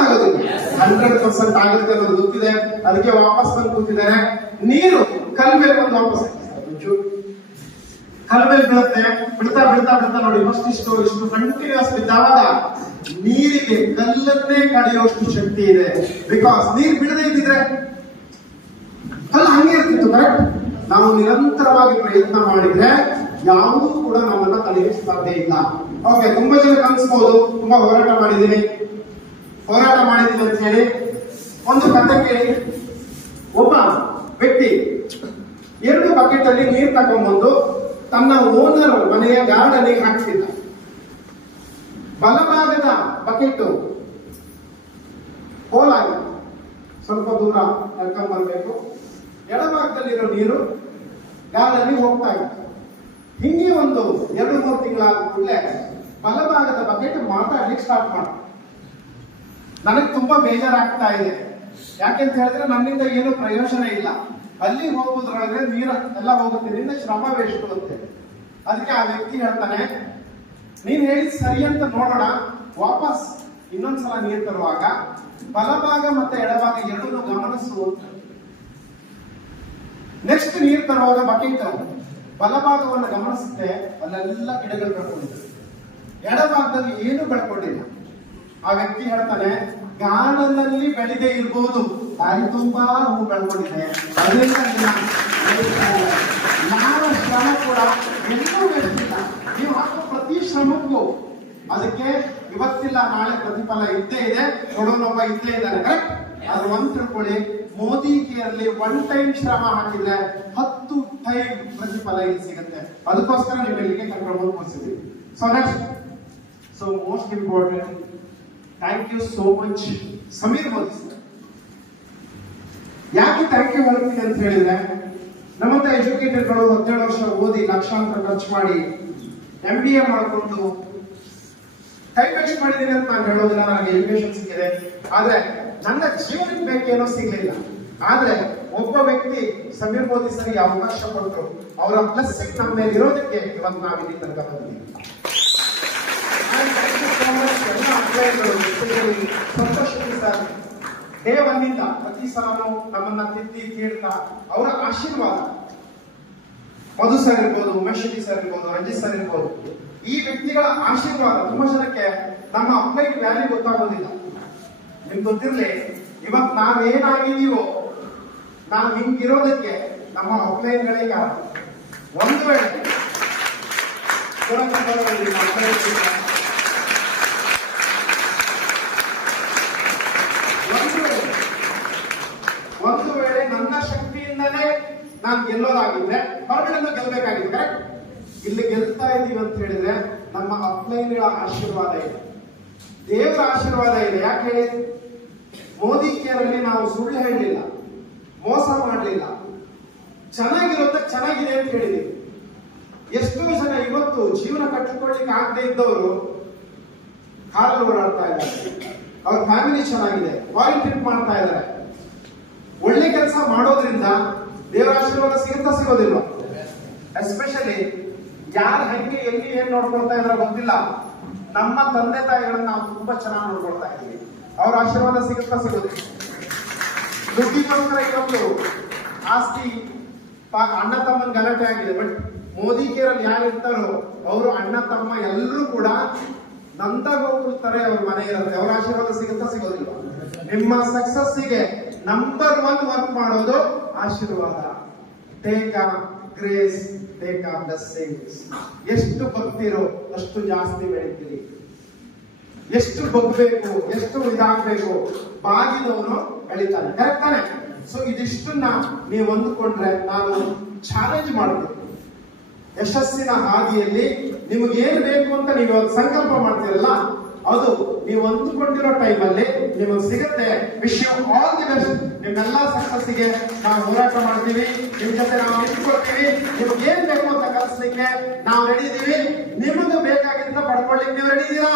100% ಆಗುತ್ತೆ ಅನ್ನೋದು ಗೊತ್ತಿದೆ. ಅದಕ್ಕೆ ವಾಪಸ್ ಬಂದು ಕೂತಿದ್ದಾರೆ. ನೀರು ಕಲ್ ಮೇಲೆ ಬಂದು ವಾಪಸ್ ಕಲ್ ಮೇಲೆ ಬೀಳುತ್ತೆ. ಬಿಡ್ತಾ ಬಿಡ್ತಾ ಬಿಡ್ತಾ ನೋಡಿ ಇಷ್ಟು ಕಂಟಿನ್ಯೂಸ್ ಬಿದ್ದಾವಾಗ ನೀರಿಗೆ ಕಲ್ಲನ್ನೇ ಕಡಿಯುವಷ್ಟು ಶಕ್ತಿ ಇದೆ. ಬಿಕಾಸ್ ನೀರು ಬಿಡದೇ ಇದ್ದಿದ್ರೆ ಕಲ್ಲು ಹಂಗೆ ಇರ್ತಿತ್ತು. ಕರೆಕ್ಟ್. ನಾವು ನಿರಂತರವಾಗಿ ಪ್ರಯತ್ನ ಮಾಡಿದ್ರೆ ಯಾವುದೂ ಕೂಡ ನಮ್ಮನ್ನ ತಡೆಯಲು ಸಾಧ್ಯ ಇಲ್ಲ. ಓಕೆ. ತುಂಬಾ ಜನ ಕನ್ಸ್ಬಹುದು ತುಂಬಾ ಹೋರಾಟ ಮಾಡಿದ್ದೀನಿ ಅಂತ ಹೇಳಿ. ಒಂದು ಕಥೆ ಕೇಳಿ. ಒಬ್ಬ ವ್ಯಕ್ತಿ 2 ಬಕೆಟ್ ಅಲ್ಲಿ ನೀರು ತಗೊಂಡ್ಬಂದು ತನ್ನ ಓನರ್ ಮನೆಯ ಗಾರ್ಡನ್ ಹಾಕ್ತಿದ್ದ. ಬಲಭಾಗದ ಬಕೆಟ್ ಹೋಲಾಗಿ ಸ್ವಲ್ಪ ದೂರ ನಡ್ಕೊಂಡ್ ಬರ್ಬೇಕು. ಎಡಭಾಗದಲ್ಲಿರೋ ನೀರು ಗಾರ್ಡನ್ ಹೋಗ್ತಾ ಇತ್ತು. ಹಿಂಗೆ ಒಂದು 2-3 ತಿಂಗಳಾದ ಕೂಡಲೇ ಬಲಭಾಗದ ಬಕೆಟ್ ಮಾತಾಡ್ಲಿಕ್ಕೆ ಸ್ಟಾರ್ಟ್ ಮಾಡ. ನನಗೆ ತುಂಬಾ ಬೇಜಾರಾಗ್ತಾ ಇದೆ. ಯಾಕೆಂತ ಹೇಳಿದ್ರೆ ನನ್ನಿಂದ ಏನು ಪ್ರಯೋಜನ ಇಲ್ಲ. ಅಲ್ಲಿ ಹೋಗೋದ್ರೊಳಗೆ ನೀರು ಎಲ್ಲ ಹೋಗುತ್ತೆ, ನಿನ್ನ ಶ್ರಮ ವೇಸ್ಟ್ ಅಂತೆ. ಅದಕ್ಕೆ ಆ ವ್ಯಕ್ತಿ ಹೇಳ್ತಾನೆ, ನೀನ್ ಹೇಳಿದ್ ಸರಿ ಅಂತ ನೋಡೋಣ, ವಾಪಸ್ ಇನ್ನೊಂದ್ಸಲ ನೀರು ತರುವಾಗ ಬಲಭಾಗ ಮತ್ತೆ ಎಡಭಾಗ ಎರಡನ್ನೂ ಗಮನಿಸು. ನೆಕ್ಸ್ಟ್ ನೀರು ತರುವಾಗ ಬಕೆಟ್ ಬಲಭಾಗವನ್ನು ಗಮನಿಸುತ್ತೆ. ಅಲ್ಲೆಲ್ಲ ಗಿಡಗಳು ಬೆಳ್ಕೊಂಡಿದೆ. ಎಡಭಾಗದಲ್ಲಿ ಏನು ಬೆಳ್ಕೊಂಡಿಲ್ಲ. ಆ ವ್ಯಕ್ತಿ ಹೇಳ್ತಾನೆ, ಗಾರ್ಡನ್ನಲ್ಲಿ ಬೆಳೆದೇ ಇರ್ಬೋದು, ದಾರಿ ತುಂಬಾ ಹೂ ಬೆಳ್ಕೊಂಡಿದೆ, ಅದರಿಂದ ಯಾವ ಶ್ರಮ ಕೂಡ ಎಲ್ಲೂ ಬೆಳೆದಿಲ್ಲ. ನೀವು ಹಾಕೋ ಪ್ರತಿ ಶ್ರಮಕ್ಕೂ ಅದಕ್ಕೆ ಇವತ್ತಿಲ್ಲ ನಾಳೆ ಪ್ರತಿಫಲ ಇದ್ದೇ ಇದೆ, ಕೊಡೋನೊಬ್ಬ ಇದ್ದೇ ಇದ್ದಾರೆ. ಕರೆಕ್ಟ್. ಅದು ಒಂದ್ ತಿಳ್ಕೊಳ್ಳಿ, ಮೋದಿ ಕೇರ್ಲಿ 1 ಟೈಮ್ ಶ್ರಮ ಹಾಕಿದ್ರೆ 10 ಟೈಮ್ ಪ್ರತಿಫಲ ಇಲ್ಲಿ ಸಿಗುತ್ತೆ. ಅದಕ್ಕೋಸ್ಕರ ನೀವು ಇಲ್ಲಿಗೆ ಕರ್ಕೊಂಡು ಕೂರಿಸಿದ್ದೀವಿ. So next, so most important, thank you so much Sameer Modi sir. ಯಾಕೆ ಥ್ಯಾಂಕ್ ಯು ಹೇಳ್ತೀನಿ ಅಂತ ಹೇಳಿದ್ರೆ, ನಮ್ಮಂತ ಎಜುಕೇಟೆಡ್ಗಳು 17 ವರ್ಷ ಓದಿ ಲಕ್ಷಾಂತರ ಖರ್ಚು ಮಾಡಿ MBA ಮಾಡಿಕೊಂಡು ಟೈಮ್ ವೇಸ್ಟ್ ಮಾಡಿದ್ದೀನಿ ಅಂತ ನಾನು ಹೇಳೋದಿಲ್ಲ. ನನಗೆ ಎಜುಕೇಶನ್ ಸಿಕ್ಕಿದೆ, ಆದ್ರೆ ನನ್ನ ಜೀವನಕ್ಕೆ ಬೇಕೇನೋ ಸಿಗ್ಲಿಲ್ಲ. ಆದ್ರೆ ಒಬ್ಬ ವ್ಯಕ್ತಿ ಸಮೀರ್ ಮೋದಿ ಸರಿಗೆ ಅವಕಾಶ ಕೊಟ್ಟರು. ಅವರ ಬ್ಲೆಸ್ಸಿಂಗ್ ನಮ್ಮ ಮೇಲೆ ಇರೋದಕ್ಕೆ ಇವತ್ತು ನಾವಿಲ್ಲಿ ತನಕ ಬಂದಿದ್ದೀವಿ. ಅಪ್ಲೈಗಳು ಸಂತೋಷ್ ಶೆಟ್ಟಿ ಸರ್ ಡೇ ಒನ್ನಿಂದ ಪ್ರತಿ ಸಲನೂ ನಮ್ಮನ್ನ ತಿದ್ದಿ ತೀಡ್ತಾ ಅವರ ಆಶೀರ್ವಾದ, ಮಧು ಸರ್ ಇರ್ಬೋದು, ಉಮೇಶ್ ಶೆಟ್ಟಿ ಸರ್ ಇರ್ಬೋದು, ರಂಜಿತ್ ಸರ್ ಇರ್ಬೋದು, ಈ ವ್ಯಕ್ತಿಗಳ ಆಶೀರ್ವಾದ ತುಂಬಾ ಜನಕ್ಕೆ ನಮ್ಮ ಅಪ್ಲೈಟ್ ವ್ಯಾಲ್ಯೂ ಗೊತ್ತಾಗೋದಿಲ್ಲ. ನಿಮ್ಗೆ ಗೊತ್ತಿರ್ಲಿ, ಇವತ್ತು ನಾವೇನಾಗಿದೀವೋ ನಾವು ಹಿಂಗಿರೋದಕ್ಕೆ ನಮ್ಮ ಅಪ್ಲೈನ್ಗಳೇ ಕಾರಣ. ಒಂದು ವೇಳೆ ಒಂದು ವೇಳೆ ನನ್ನ ಶಕ್ತಿಯಿಂದಲೇ ನಾನು ಗೆಲ್ಲೋದಾಗಿದ್ರೆ ಹೊರಗಡೆಯಿಂದ ಗೆಲ್ಲಬೇಕಾಗಿದೆ. ಕರೆಕ್ಟ್? ಇಲ್ಲಿ ಗೆಲ್ತಾ ಇದೀವಿ ಅಂತ ಹೇಳಿದ್ರೆ ನಮ್ಮ ಅಪ್ಲೈನ್ಗಳ ಆಶೀರ್ವಾದ ಇದೆ, ದೇವರ ಆಶೀರ್ವಾದ ಇದೆ. ಯಾಕೆ ಹೇಳಿ? ಮೋದಿ ಕೇರಲ್ಲಿ ನಾವು ಸುಳ್ಳು ಹೇಳಲಿಲ್ಲ, ಮೋಸ ಮಾಡಲಿಲ್ಲ, ಚೆನ್ನಾಗಿರುತ್ತೆ, ಚೆನ್ನಾಗಿದೆ ಅಂತ ಹೇಳಿದೀವಿ. ಎಷ್ಟೋ ಜನ ಇವತ್ತು ಜೀವನ ಕಟ್ಟಿಕೊಳ್ಳಿಕ್ಕೆ ಆಗದೆ ಇದ್ದವರು ಕಾರಲ್ಲಿ ಓಡಾಡ್ತಾ ಇದ್ದಾರೆ, ಅವ್ರ ಫ್ಯಾಮಿಲಿ ಚೆನ್ನಾಗಿದೆ, ಫಾರಿನ್ ಟ್ರಿಪ್ ಮಾಡ್ತಾ ಇದ್ದಾರೆ. ಒಳ್ಳೆ ಕೆಲಸ ಮಾಡೋದ್ರಿಂದ ದೇವರ ಆಶೀರ್ವಾದ ಸಿಗುತ್ತಾ ಸಿಗೋದಿಲ್ಲ? ಎಸ್ಪೆಷಲಿ ಯಾರು ಹೆಂಗೆ ಎಲ್ಲಿ ಏನ್ ನೋಡ್ಕೊಳ್ತಾ ಇದ್ರೆ ಗೊತ್ತಿಲ್ಲ, ನಮ್ಮ ತಂದೆ ತಾಯಿಗಳನ್ನ ನಾವು ತುಂಬಾ ಚೆನ್ನಾಗಿ ನೋಡ್ಕೊಳ್ತಾ ಇದ್ದೀವಿ, ಅವ್ರ ಆಶೀರ್ವಾದ ಸಿಗುತ್ತಾ ಸಿಗೋದಿಲ್ಲ? ದುಡ್ಡಿಗೋಸ್ಕರ ಇವತ್ತು ಆಸ್ತಿ ಅಣ್ಣ ತಮ್ಮನ ಗಲಾಟೆ ಆಗಿದೆ. ಬಟ್ ಮೋದಿ ಕೇರಲ್ಲಿ ಯಾರು ಇರ್ತಾರೋ ಅವರು ಅಣ್ಣ ತಮ್ಮ ಎಲ್ಲರೂ ಕೂಡ ನಂದಗೋಗ್ತಾರೆ, ಅವ್ರ ಮನೆ ಇರುತ್ತೆ. ಅವ್ರ ಆಶೀರ್ವಾದ ಸಿಗುತ್ತಾ ಸಿಗೋದಿಲ್ಲ? ನಿಮ್ಮ ಸಕ್ಸಸ್ಸಿಗೆ ನಂಬರ್ 1 ವರ್ಕ್ ಮಾಡೋದು ಆಶೀರ್ವಾದ. ಟೇಕ್ ಆ ಗ್ರೇಸ್, ಟೇಕ್ ಆ ಬ್ಲೆಸ್ಸಿಂಗ್ಸ್. ಎಷ್ಟು ಬಗ್ತಿರೋ ಅಷ್ಟು ಜಾಸ್ತಿ ಬೆಳಿತೀರಿ. ಎಷ್ಟು ಬಗ್ಬೇಕು, ಎಷ್ಟು ಇದಾಗಬೇಕು, ಬಾಗಿದವನು ಬೆಳಿತಾನೆ. ಕರೆಕ್ಟ್ ತಾನೆ? ಸೊ ಇದಿಷ್ಟನ್ನ ನೀವು ಅಂದುಕೊಂಡ್ರೆ ನಾನು ಚಾಲೆಂಜ್ ಮಾಡ್ತೀನಿ. ಯಶಸ್ಸಿನ ಹಾದಿಯಲ್ಲಿ ನಿಮಗೇನು ಬೇಕು ಅಂತ ನೀವು ಸಂಕಲ್ಪ ಮಾಡ್ತೀರಲ್ಲ, ಅದು ನೀವು ಅಂದುಕೊಂಡಿರೋ ಟೈಮಲ್ಲಿ ನಿಮಗೆ ಸಿಗುತ್ತೆ. Wish you all the best. ನಿಮ್ಮೆಲ್ಲ ಸಕ್ಸಸ್ಸಿಗೆ ನಾವು ಹೋರಾಟ ಮಾಡ್ತೀವಿ, ನಿಮ್ ಜೊತೆ ನಾವು ನಿಂತ್ಕೊಳ್ತೀವಿ. ನಿಮ್ಗೆ ಏನ್ ಬೇಕು ಅಂತ ಕಲಿಸ್ಲಿಕ್ಕೆ ನಾವು ರೆಡಿ ಇದೀವಿ. ನಿಮಗೆ ಬೇಕಾಗಿದ್ದ ಪಡ್ಕೊಳ್ಳಿಕ್ಕೆ ನೀವು ರೆಡಿ ಇದ್ದೀರಾ?